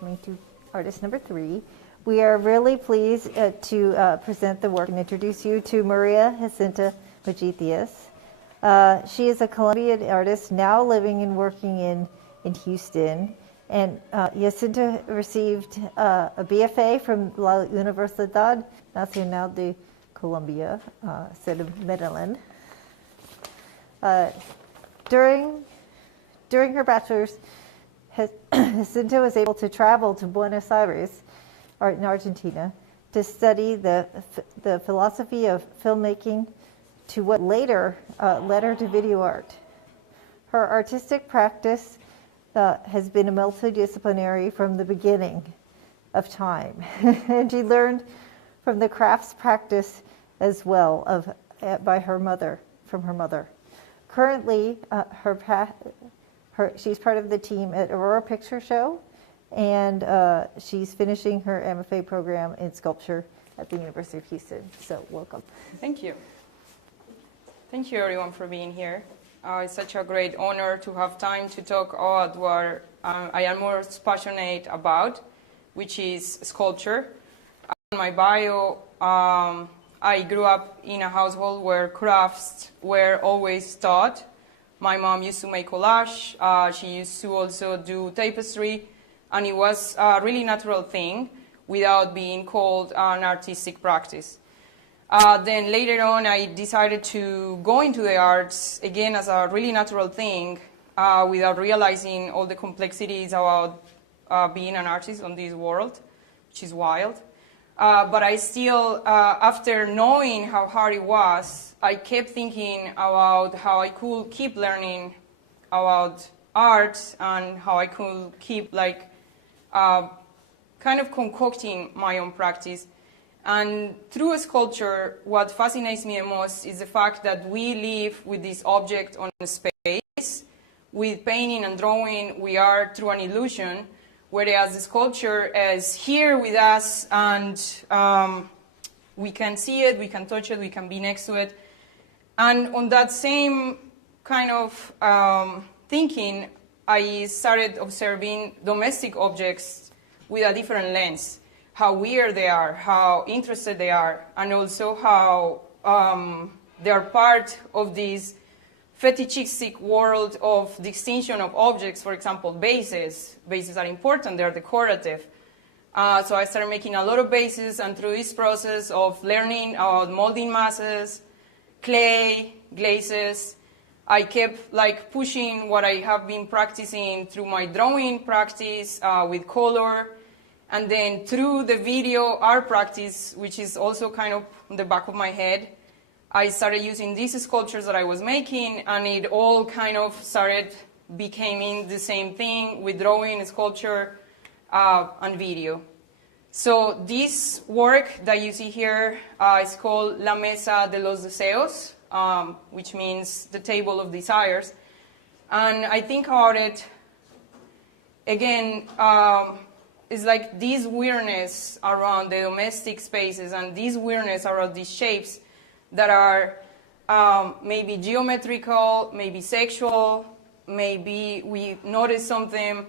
coming to artist number 3. We are really pleased to present the work and introduce you to María Jacinta Magithius. She is a Colombian artist now living and working in Houston. And Jacinta received a BFA from la Universidad Nacional de Colombia, sede of Medellin. During her bachelor's, Jacinta was able to travel to Buenos Aires, in Argentina, to study the philosophy of filmmaking, to what later led her to video art. Her artistic practice has been multidisciplinary from the beginning of time, and she learned from the crafts practice as well from her mother. Currently, she's part of the team at Aurora Picture Show, and she's finishing her MFA program in sculpture at the University of Houston. So welcome. Thank you. Thank you, everyone, for being here. It's such a great honor to have time to talk about what I am most passionate about, which is sculpture. In my bio, I grew up in a household where crafts were always taught. My mom used to make collage. She used to also do tapestry, and it was a really natural thing without being called an artistic practice. Then later on, I decided to go into the arts, again, as a really natural thing, without realizing all the complexities about being an artist on this world, which is wild. But I still, after knowing how hard it was, I kept thinking about how I could keep learning about art and how I could keep kind of concocting my own practice. And through sculpture, what fascinates me the most is the fact that we live with this object on a space. With painting and drawing, we are through an illusion, whereas the sculpture is here with us, and we can see it, we can touch it, we can be next to it. And on that same kind of thinking, I started observing domestic objects with a different lens. How weird they are, how interested they are, and also how they are part of this fetishistic world of distinction of objects. For example, vases. Vases are important, they're decorative. So I started making a lot of vases, and through this process of learning about molding masses, clay, glazes, I kept like pushing what I have been practicing through my drawing practice with color, and then through the video art practice, which is also kind of in the back of my head, I started using these sculptures that I was making, and it all kind of started becoming the same thing with drawing, sculpture, and video. So this work that you see here is called La Mesa de los Deseos, which means the table of desires. And I think about it, again, it's like this weirdness around the domestic spaces and this weirdness around these shapes that are maybe geometrical, maybe sexual, maybe we notice something.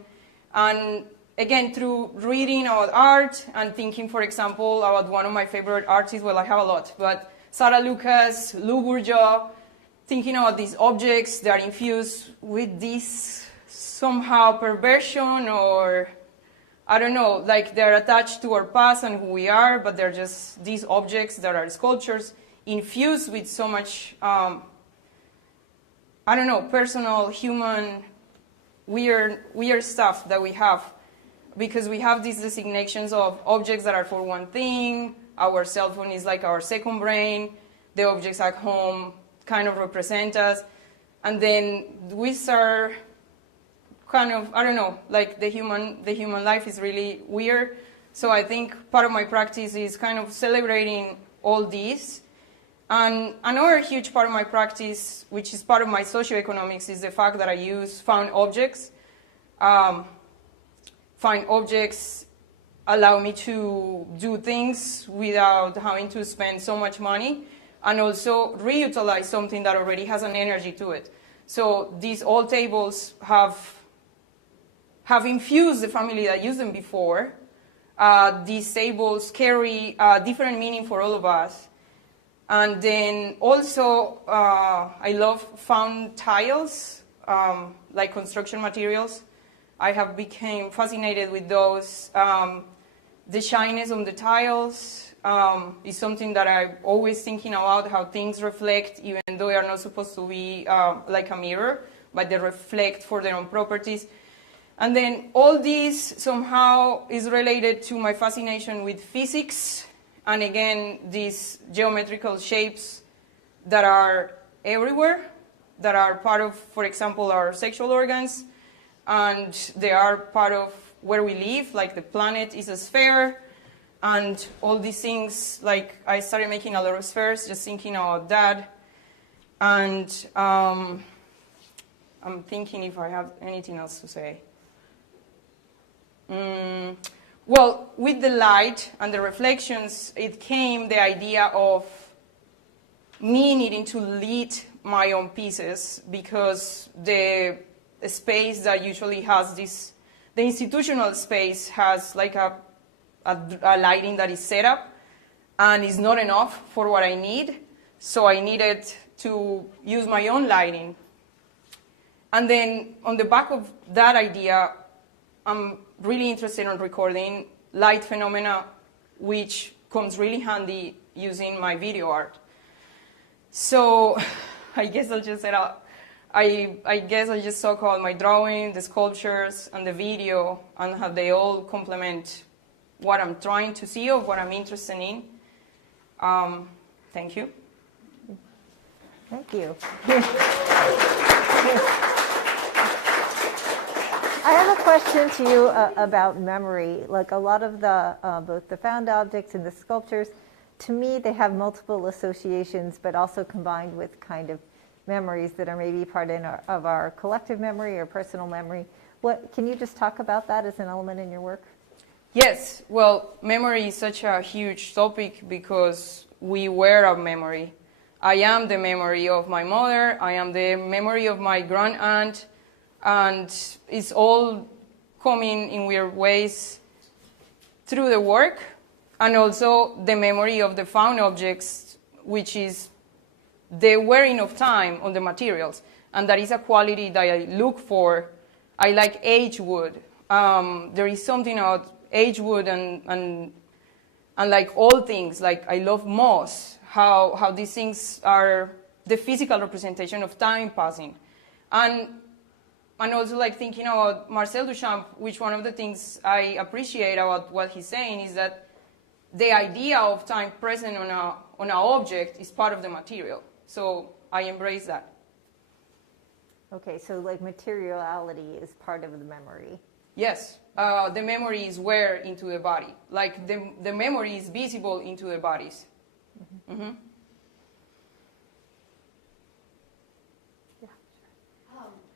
And again, through reading about art and thinking, for example, about one of my favorite artists, well, I have a lot, but Sarah Lucas, Lou Bourgeois, thinking about these objects that are infused with this somehow perversion, or I don't know, like they're attached to our past and who we are, but they're just these objects that are sculptures infused with so much, I don't know, personal, human, weird stuff that we have, because we have these designations of objects that are for one thing. Our cell phone is like our second brain. The objects at home kind of represent us. And then we start kind of, I don't know, like the human life is really weird. So I think part of my practice is kind of celebrating all these. And another huge part of my practice, which is part of my socioeconomics, is the fact that I use found objects. Find objects allow me to do things without having to spend so much money, and also reutilize something that already has an energy to it. So these old tables have infused the family that used them before. These tables carry a different meaning for all of us. And then also, I love found tiles, like construction materials. I have become fascinated with those. The shyness on the tiles is something that I'm always thinking about, how things reflect, even though they are not supposed to be like a mirror, but they reflect for their own properties. And then all this somehow is related to my fascination with physics, and again, these geometrical shapes that are everywhere, that are part of, for example, our sexual organs, and they are part of where we live, like the planet is a sphere, and all these things, like I started making a lot of spheres, just thinking about that. And I'm thinking if I have anything else to say. Well, with the light and the reflections, it came the idea of me needing to lead my own pieces, because the space that usually has this, the institutional space has like a lighting that is set up and is not enough for what I need. So I needed to use my own lighting. And then on the back of that idea, I'm really interested in recording light phenomena, which comes really handy using my video art. So I guess I'll just set up. I guess I just talk about my drawing, the sculptures, and the video, and how they all complement what I'm trying to see or what I'm interested in. Thank you. Thank you. I have a question to you about memory. Like a lot of the, both the found objects and the sculptures, to me, they have multiple associations, but also combined with kind of memories that are maybe part of our collective memory or personal memory. Can you just talk about that as an element in your work? Yes, well, memory is such a huge topic because we wear a memory. I am the memory of my mother, I am the memory of my grand aunt, and it's all coming in weird ways through the work, and also the memory of the found objects, which is the wearing of time on the materials, and that is a quality that I look for. I like aged wood. There is something about aged wood and like old things. Like I love moss. How these things are the physical representation of time passing. And also like thinking about Marcel Duchamp, which one of the things I appreciate about what he's saying is that the idea of time present on an object is part of the material. So I embrace that. Okay, so like materiality is part of the memory. Yes, the memory is wear into the body. Like the memory is visible into the bodies. Mm-hmm. Mm-hmm.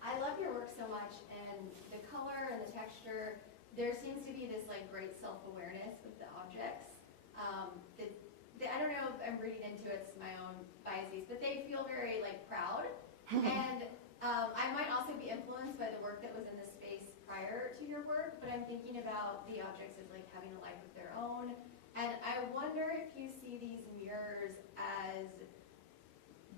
I love your work so much, and the color and the texture. There seems to be this like great self-awareness with the objects. I don't know if I'm reading into it's my own biases, but they feel very like proud. And I might also be influenced by the work that was in the space prior to your work, but I'm thinking about the objects as like having a life of their own. And I wonder if you see these mirrors as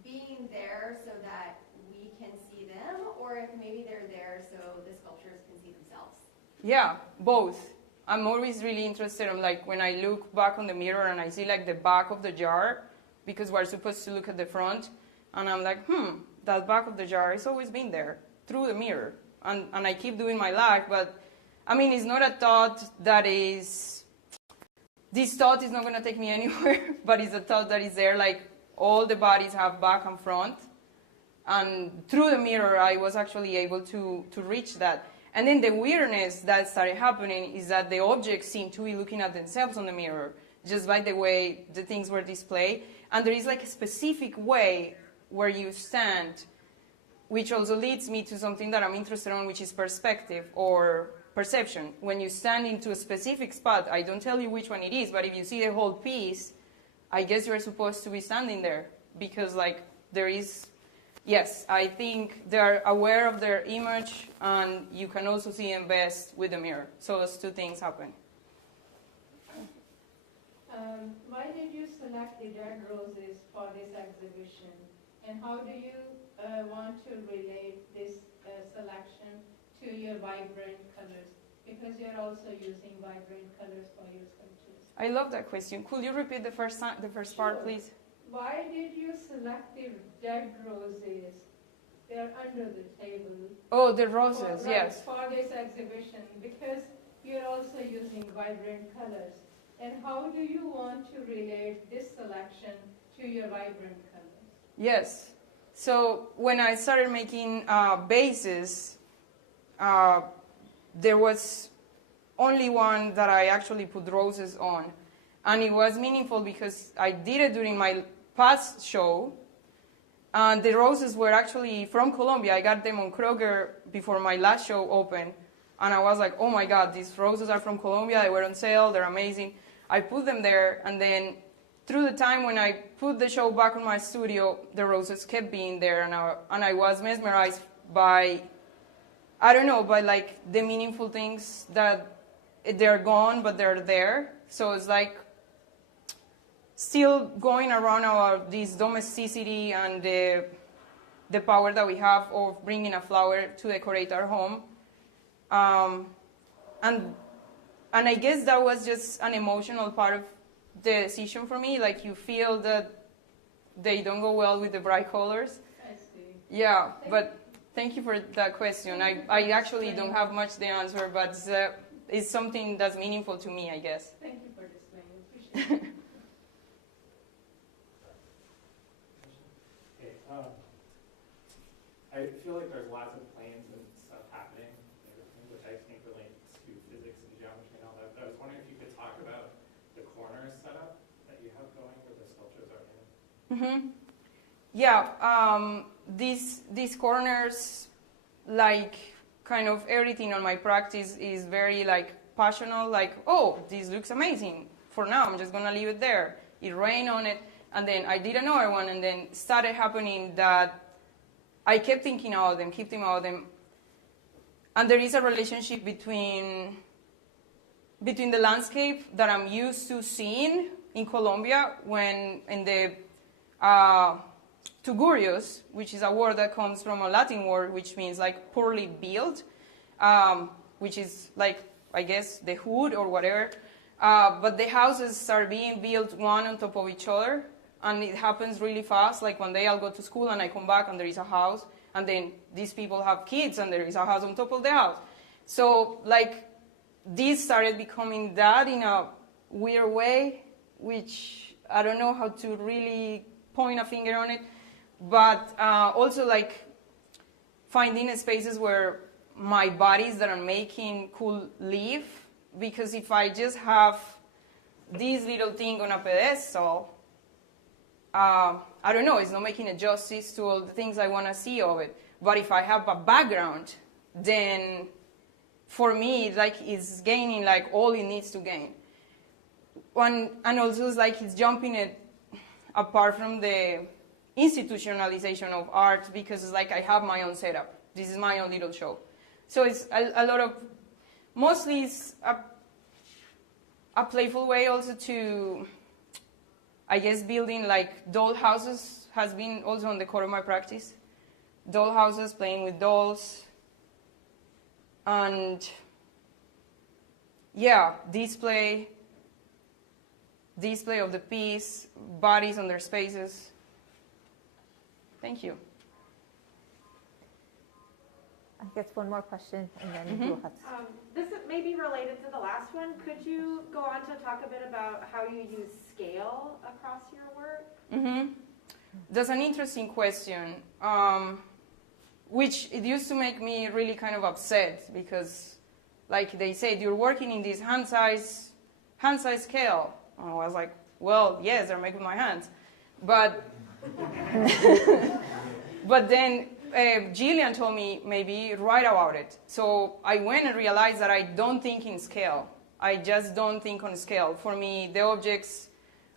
being there so that we can see them, or if maybe they're there so the sculptures can see themselves. Yeah, both. I'm always really interested in like when I look back on the mirror and I see like the back of the jar, because we're supposed to look at the front, and I'm like, that back of the jar has always been there through the mirror. And I keep doing my life, but I mean, it's not a thought that is, this thought is not going to take me anywhere, but it's a thought that is there, like all the bodies have back and front. And through the mirror, I was actually able to reach that. And then the weirdness that started happening is that the objects seem to be looking at themselves on the mirror, just by the way the things were displayed. And there is like a specific way where you stand, which also leads me to something that I'm interested in, which is perspective or perception. When you stand into a specific spot, I don't tell you which one it is, but if you see the whole piece, I guess you're supposed to be standing there, because like there is, yes, I think they're aware of their image, and you can also see them best with the mirror. So those two things happen. Why did you select the dead roses for this exhibition? And how do you want to relate this selection to your vibrant colors? Because you're also using vibrant colors for your sculptures. I love that question. Could you repeat the first part, please? Why did you select the dead roses? They're under the table. Oh, the roses, yes. For this exhibition, because you're also using vibrant colors. And how do you want to relate this selection to your vibrant colors? Yes. So when I started making bases, there was only one that I actually put roses on. And it was meaningful because I did it during my past show. And the roses were actually from Colombia. I got them on Kroger before my last show opened. And I was like, oh my God, these roses are from Colombia. They were on sale. They're amazing. I put them there. And then through the time when I put the show back in my studio, the roses kept being there. And I was mesmerized by, I don't know, by like the meaningful things that they're gone, but they're there. So it's like still going around this domesticity and the power that we have of bringing a flower to decorate our home. And I guess that was just an emotional part of the decision for me. Like you feel that they don't go well with the bright colors. I see. Yeah, but thank you for that question. I actually don't have much the answer, but it's something that's meaningful to me, I guess. Thank you for displaying. Appreciate it. Okay, I feel like there's lots of planes and stuff happening, which I think relates to physics and geometry and all that. But I was wondering if you could talk about the corner setup that you have going where the sculptures are in. Mm-hmm. Yeah, these corners, like kind of everything on my practice is very like passionate, like, oh, this looks amazing. For now, I'm just gonna leave it there. It rained on it, and then I did another one, and then started happening that I kept thinking about them, and there is a relationship between the landscape that I'm used to seeing in Colombia when in the tugurios, which is a word that comes from a Latin word, which means like poorly built, which is like, I guess, the hood or whatever. But the houses are being built one on top of each other. and it happens really fast. Like one day I'll go to school and I come back and there is a house, and then these people have kids and there is a house on top of the house. So like this started becoming that in a weird way, which I don't know how to really point a finger on it, but also like finding spaces where my bodies that I'm making could live, because if I just have this little thing on a pedestal, I don't know, it's not making a justice to all the things I want to see of it. But if I have a background, then for me, like, it's gaining like all it needs to gain. And also it's like it's jumping it apart from the institutionalization of art, because it's like I have my own setup. This is my own little show. So it's a lot of, mostly it's a playful way also to, I guess, building like doll houses has been also on the core of my practice. Doll houses, playing with dolls, and yeah, display of the piece, bodies on their spaces. Thank you. I guess one more question, and then we'll have to. This may be related to the last one. Could you go on to talk a bit about how you use scale across your work? That's an interesting question, which it used to make me really kind of upset, because like they said, you're working in this hand size scale. And I was like, well, yes, they're making my hands. But, but then Jillian told me maybe write about it. So I went and realized that I don't think in scale. I just don't think on scale. For me, the objects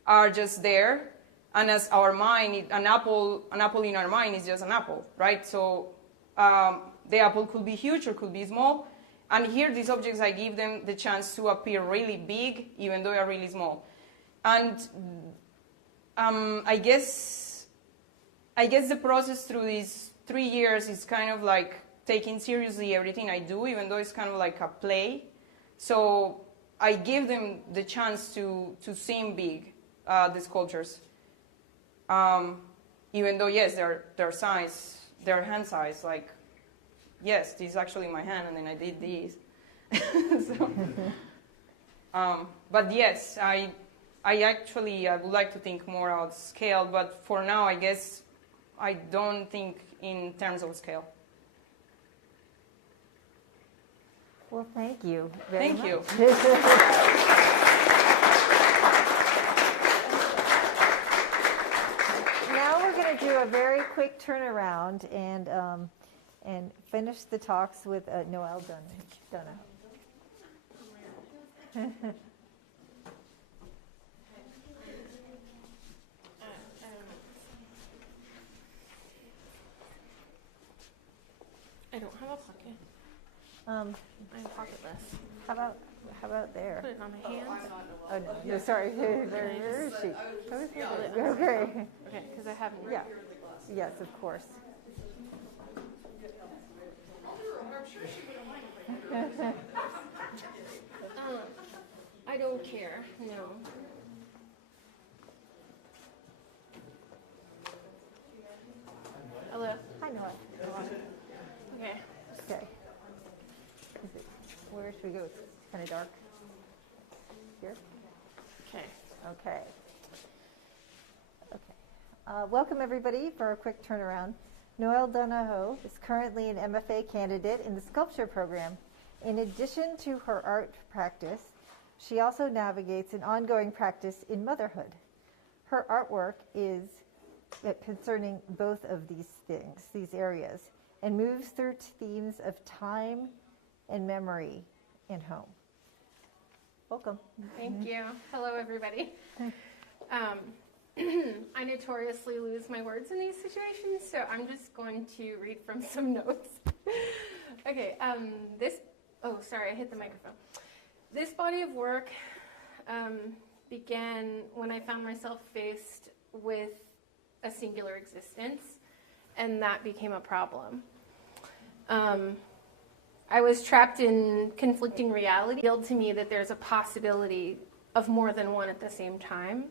are just there. And as our mind, an apple in our mind is just an apple, right? So the apple could be huge or could be small. And here, these objects, I give them the chance to appear really big, even though they are really small. And I guess the process through these 3 years is kind of like taking seriously everything I do, even though it's kind of like a play. So I give them the chance to seem big, the sculptures. Even though, yes, they're hand size, like, yes, this is actually my hand, and then I did this. So, but yes, I would like to think more about scale, but for now, I guess I don't think in terms of scale. Well, thank you very much. Thank you. Now we're going to do a very quick turnaround and finish the talks with Noelle Donis. I don't have a pocket. I'm pocketless. How about there? Put it on my hands. Oh no, sorry. Where is she? Okay. Okay, because I haven't. Yeah. Yes, of course. I don't care. No. Hello. Hi, Noelle. Okay. Okay. Where should we go? It's kind of dark. Here? Okay. Okay. Welcome, everybody, for a quick turnaround. Noelle Dunahoe is currently an MFA candidate in the sculpture program. In addition to her art practice, she also navigates an ongoing practice in motherhood. Her artwork is concerning both of these things, these areas, and moves through themes of time and memory and home. Welcome. Thank you. Hello, everybody. I notoriously lose my words in these situations, so I'm just going to read from some notes. Okay, sorry, I hit the microphone. This body of work began when I found myself faced with a singular existence, and that became a problem. I was trapped in conflicting reality. It revealed to me that there's a possibility of more than one at the same time.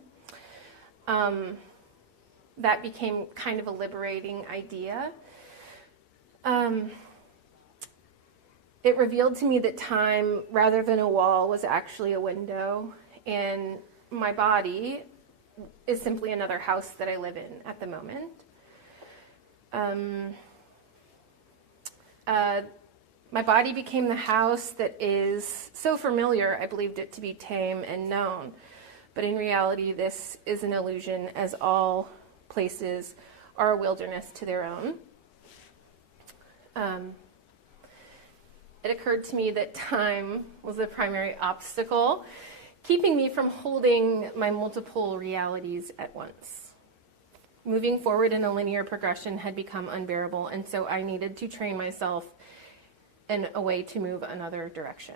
that became kind of a liberating idea. It revealed to me that time, rather than a wall, was actually a window, and my body is simply another house that I live in at the moment. My body became the house that is so familiar, I believed it to be tame and known. But in reality, this is an illusion, as all places are a wilderness to their own. It occurred to me that time was the primary obstacle, keeping me from holding my multiple realities at once. Moving forward in a linear progression had become unbearable, and so I needed to train myself in a way to move another direction.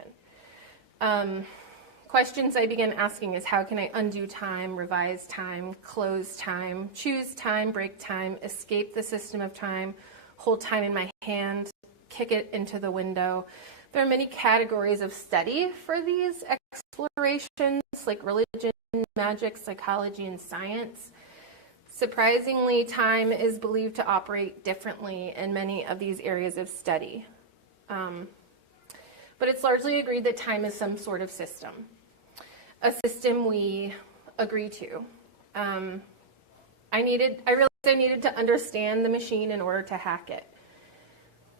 Questions I began asking is, how can I undo time, revise time, close time, choose time, break time, escape the system of time, hold time in my hand, kick it into the window? There are many categories of study for these explorations, like religion, magic, psychology, and science. Surprisingly, time is believed to operate differently in many of these areas of study. But it's largely agreed that time is some sort of system, a system we agree to. I realized I needed to understand the machine in order to hack it.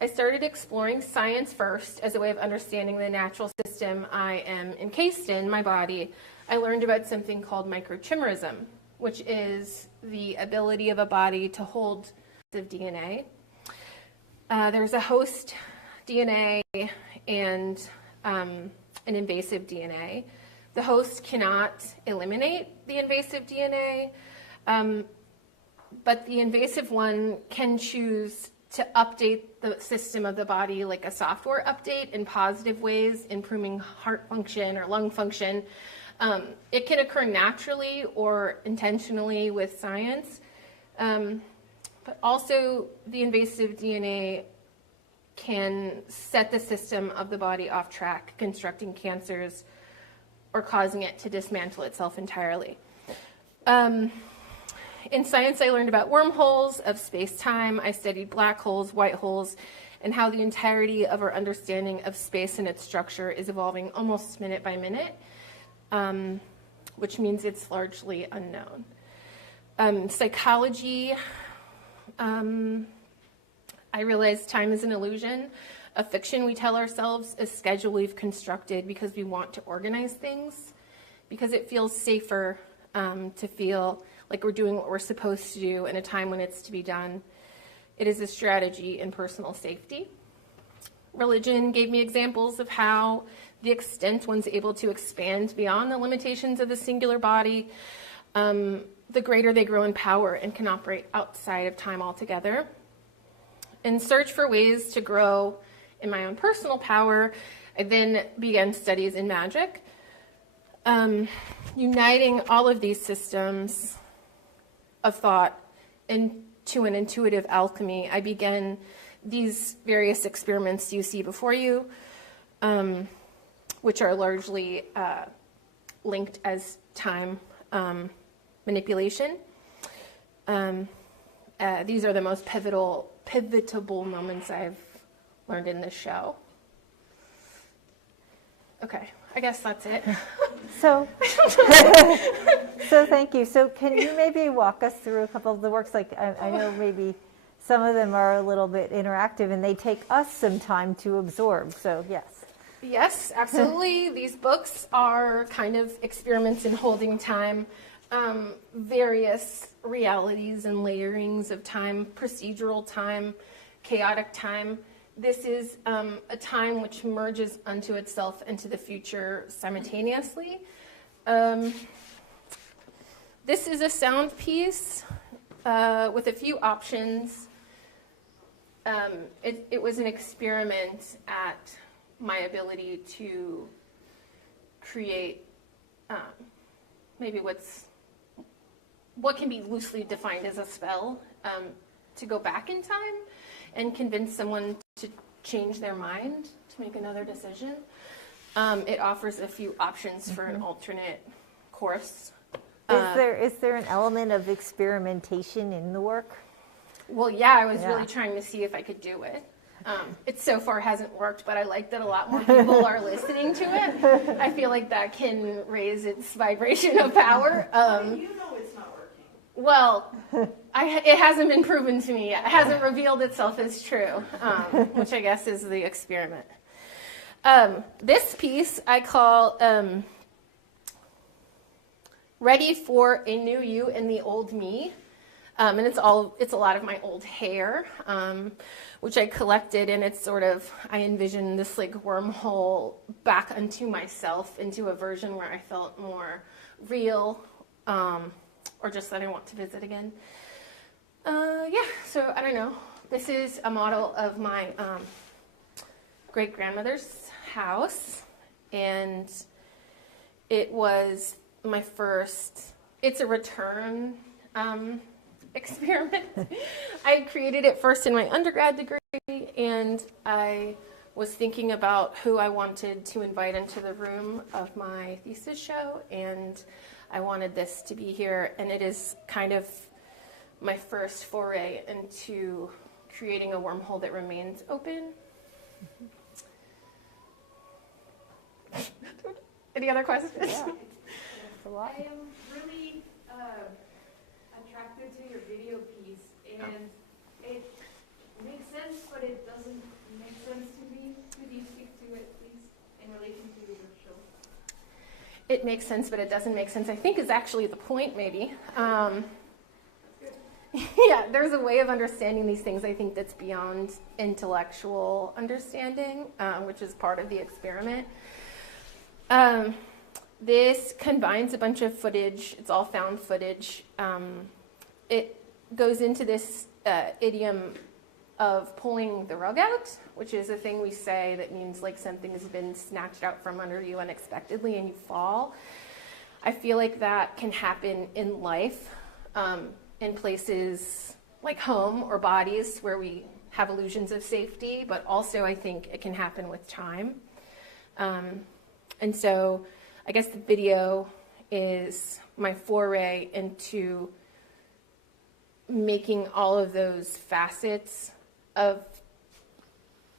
I started exploring science first as a way of understanding the natural system I am encased in, my body. I learned about something called microchimerism, which is the ability of a body to hold DNA. There's a host DNA and an invasive DNA. The host cannot eliminate the invasive DNA, but the invasive one can choose to update the system of the body, like a software update, in positive ways, improving heart function or lung function. It can occur naturally or intentionally with science, but also the invasive DNA can set the system of the body off track, constructing cancers or causing it to dismantle itself entirely. In science, I learned about wormholes of space-time. I studied black holes, white holes, and how the entirety of our understanding of space and its structure is evolving almost minute by minute, which means it's largely unknown. Psychology, I realized time is an illusion, a fiction we tell ourselves, a schedule we've constructed because we want to organize things, because it feels safer to feel like we're doing what we're supposed to do in a time when it's to be done. It is a strategy in personal safety. Religion gave me examples of how the extent one's able to expand beyond the limitations of the singular body, the greater they grow in power and can operate outside of time altogether. In search for ways to grow in my own personal power, I then began studies in magic. Uniting all of these systems of thought into an intuitive alchemy, I began these various experiments you see before you, which are largely linked as time manipulation. These are the most pivotal moments I've learned in this show. Okay, I guess that's it. So thank you. So can you maybe walk us through a couple of the works? Like I know maybe some of them are a little bit interactive and they take us some time to absorb. So yes. Yes, absolutely. These books are kind of experiments in holding time, various realities and layerings of time, procedural time, chaotic time. This is a time which merges unto itself into the future simultaneously. This is a sound piece with a few options. It was an experiment at my ability to create maybe what can be loosely defined as a spell, to go back in time and convince someone to change their mind, to make another decision. It offers a few options for an alternate course. Is there an element of experimentation in the work? Well, yeah, I was Yeah. really trying to see if I could do it. It so far hasn't worked, but I like that a lot more people are listening to it. I feel like that can raise its vibration of power. You know it's not working. Well, it hasn't been proven to me yet. It hasn't revealed itself as true, which I guess is the experiment. This piece I call Ready for a New You and the Old Me. And it's a lot of my old hair, which I collected, and it's sort of, I envisioned this like wormhole back unto myself, into a version where I felt more real, or just that I want to visit again. Yeah, so I don't know. This is a model of my great-grandmother's house, and it was my first, it's a return experiment. I created it first in my undergrad degree, and I was thinking about who I wanted to invite into the room of my thesis show, and I wanted this to be here, and it is kind of my first foray into creating a wormhole that remains open. Any other questions? Yeah. I am really attracted to your video piece, and it makes sense, but it doesn't make sense to me. Could you speak to it, please, in relation to your show? It makes sense, but it doesn't make sense, I think, is actually the point, maybe. Yeah, there's a way of understanding these things, I think, that's beyond intellectual understanding, which is part of the experiment. This combines a bunch of footage. It's all found footage. It goes into this idiom of pulling the rug out, which is a thing we say that means like something has been snatched out from under you unexpectedly and you fall. I feel like that can happen in life, in places like home or bodies where we have illusions of safety, but also I think it can happen with time. And so I guess the video is my foray into making all of those facets of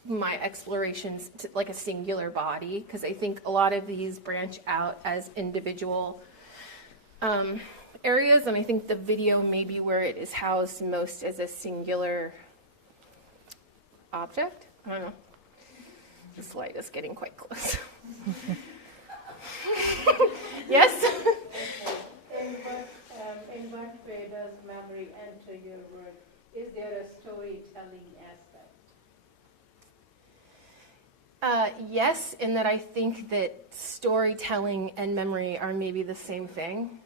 my explorations to like a singular body, because I think a lot of these branch out as individual areas, and I think the video may be where it is housed most as a singular object. I don't know. This light is getting quite close. Yes? In what way does memory enter your work? Is there a storytelling aspect? Yes, in that I think that storytelling and memory are maybe the same thing.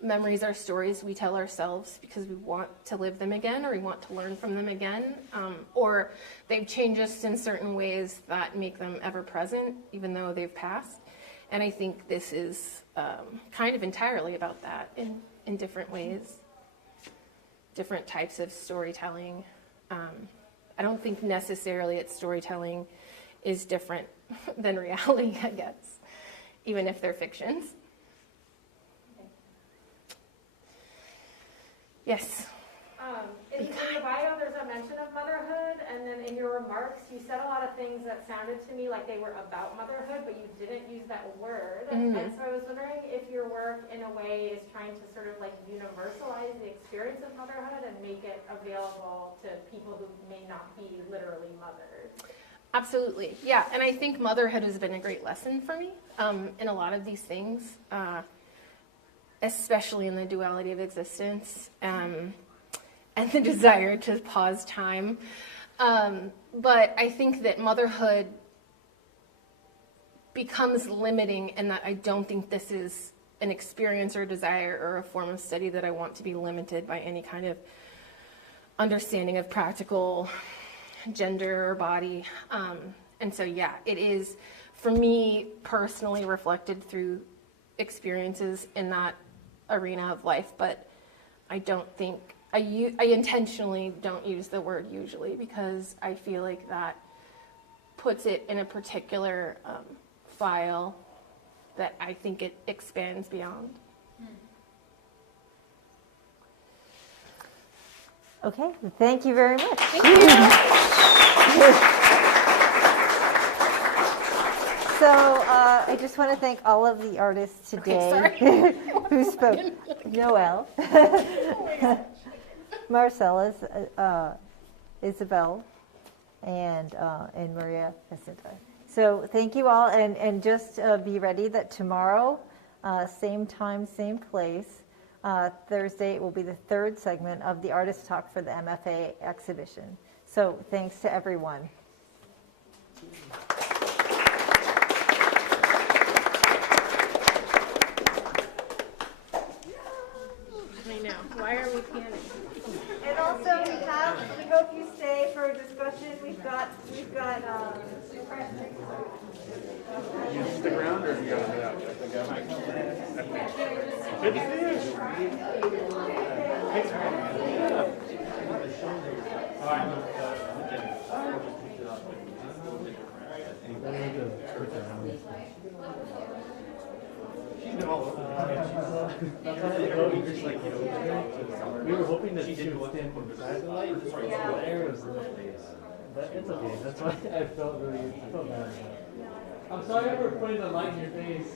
Memories are stories we tell ourselves because we want to live them again, or we want to learn from them again, or they've changed us in certain ways that make them ever present, even though they've passed. And I think this is kind of entirely about that in different ways, different types of storytelling. I don't think necessarily that storytelling is different than reality, I guess, even if they're fictions. Yes? In the bio, there's a mention of motherhood, and then in your remarks, you said a lot of things that sounded to me like they were about motherhood, but you didn't use that word. Mm-hmm. And so I was wondering if your work, in a way, is trying to sort of like universalize the experience of motherhood and make it available to people who may not be literally mothers. Absolutely, yeah. And I think motherhood has been a great lesson for me in a lot of these things, especially in the duality of existence. And the desire to pause time. But I think that motherhood becomes limiting in that I don't think this is an experience or desire or a form of study that I want to be limited by any kind of understanding of practical gender or body. And so, yeah, it is, for me, personally reflected through experiences in that arena of life, but I don't think, I intentionally don't use the word usually because I feel like that puts it in a particular file that I think it expands beyond. Okay, thank you very much. Thank you. So I just want to thank all of the artists today who spoke. Noelle, Marcilis, Isabelle, and María, Jacinta. So thank you all, and just be ready that tomorrow, same time, same place, Thursday, it will be the third segment of the Artist Talk for the MFA exhibition. So thanks to everyone. I know. Why are we panicking? And also, we hope you stay for a discussion. We've got You stick around or you gotta get out? Good to see you. We were hoping that she would stand beside the light. The air was in the face. But it's okay. That's why I felt bad. I'm sorry for putting the light in your face.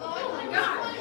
Oh my god!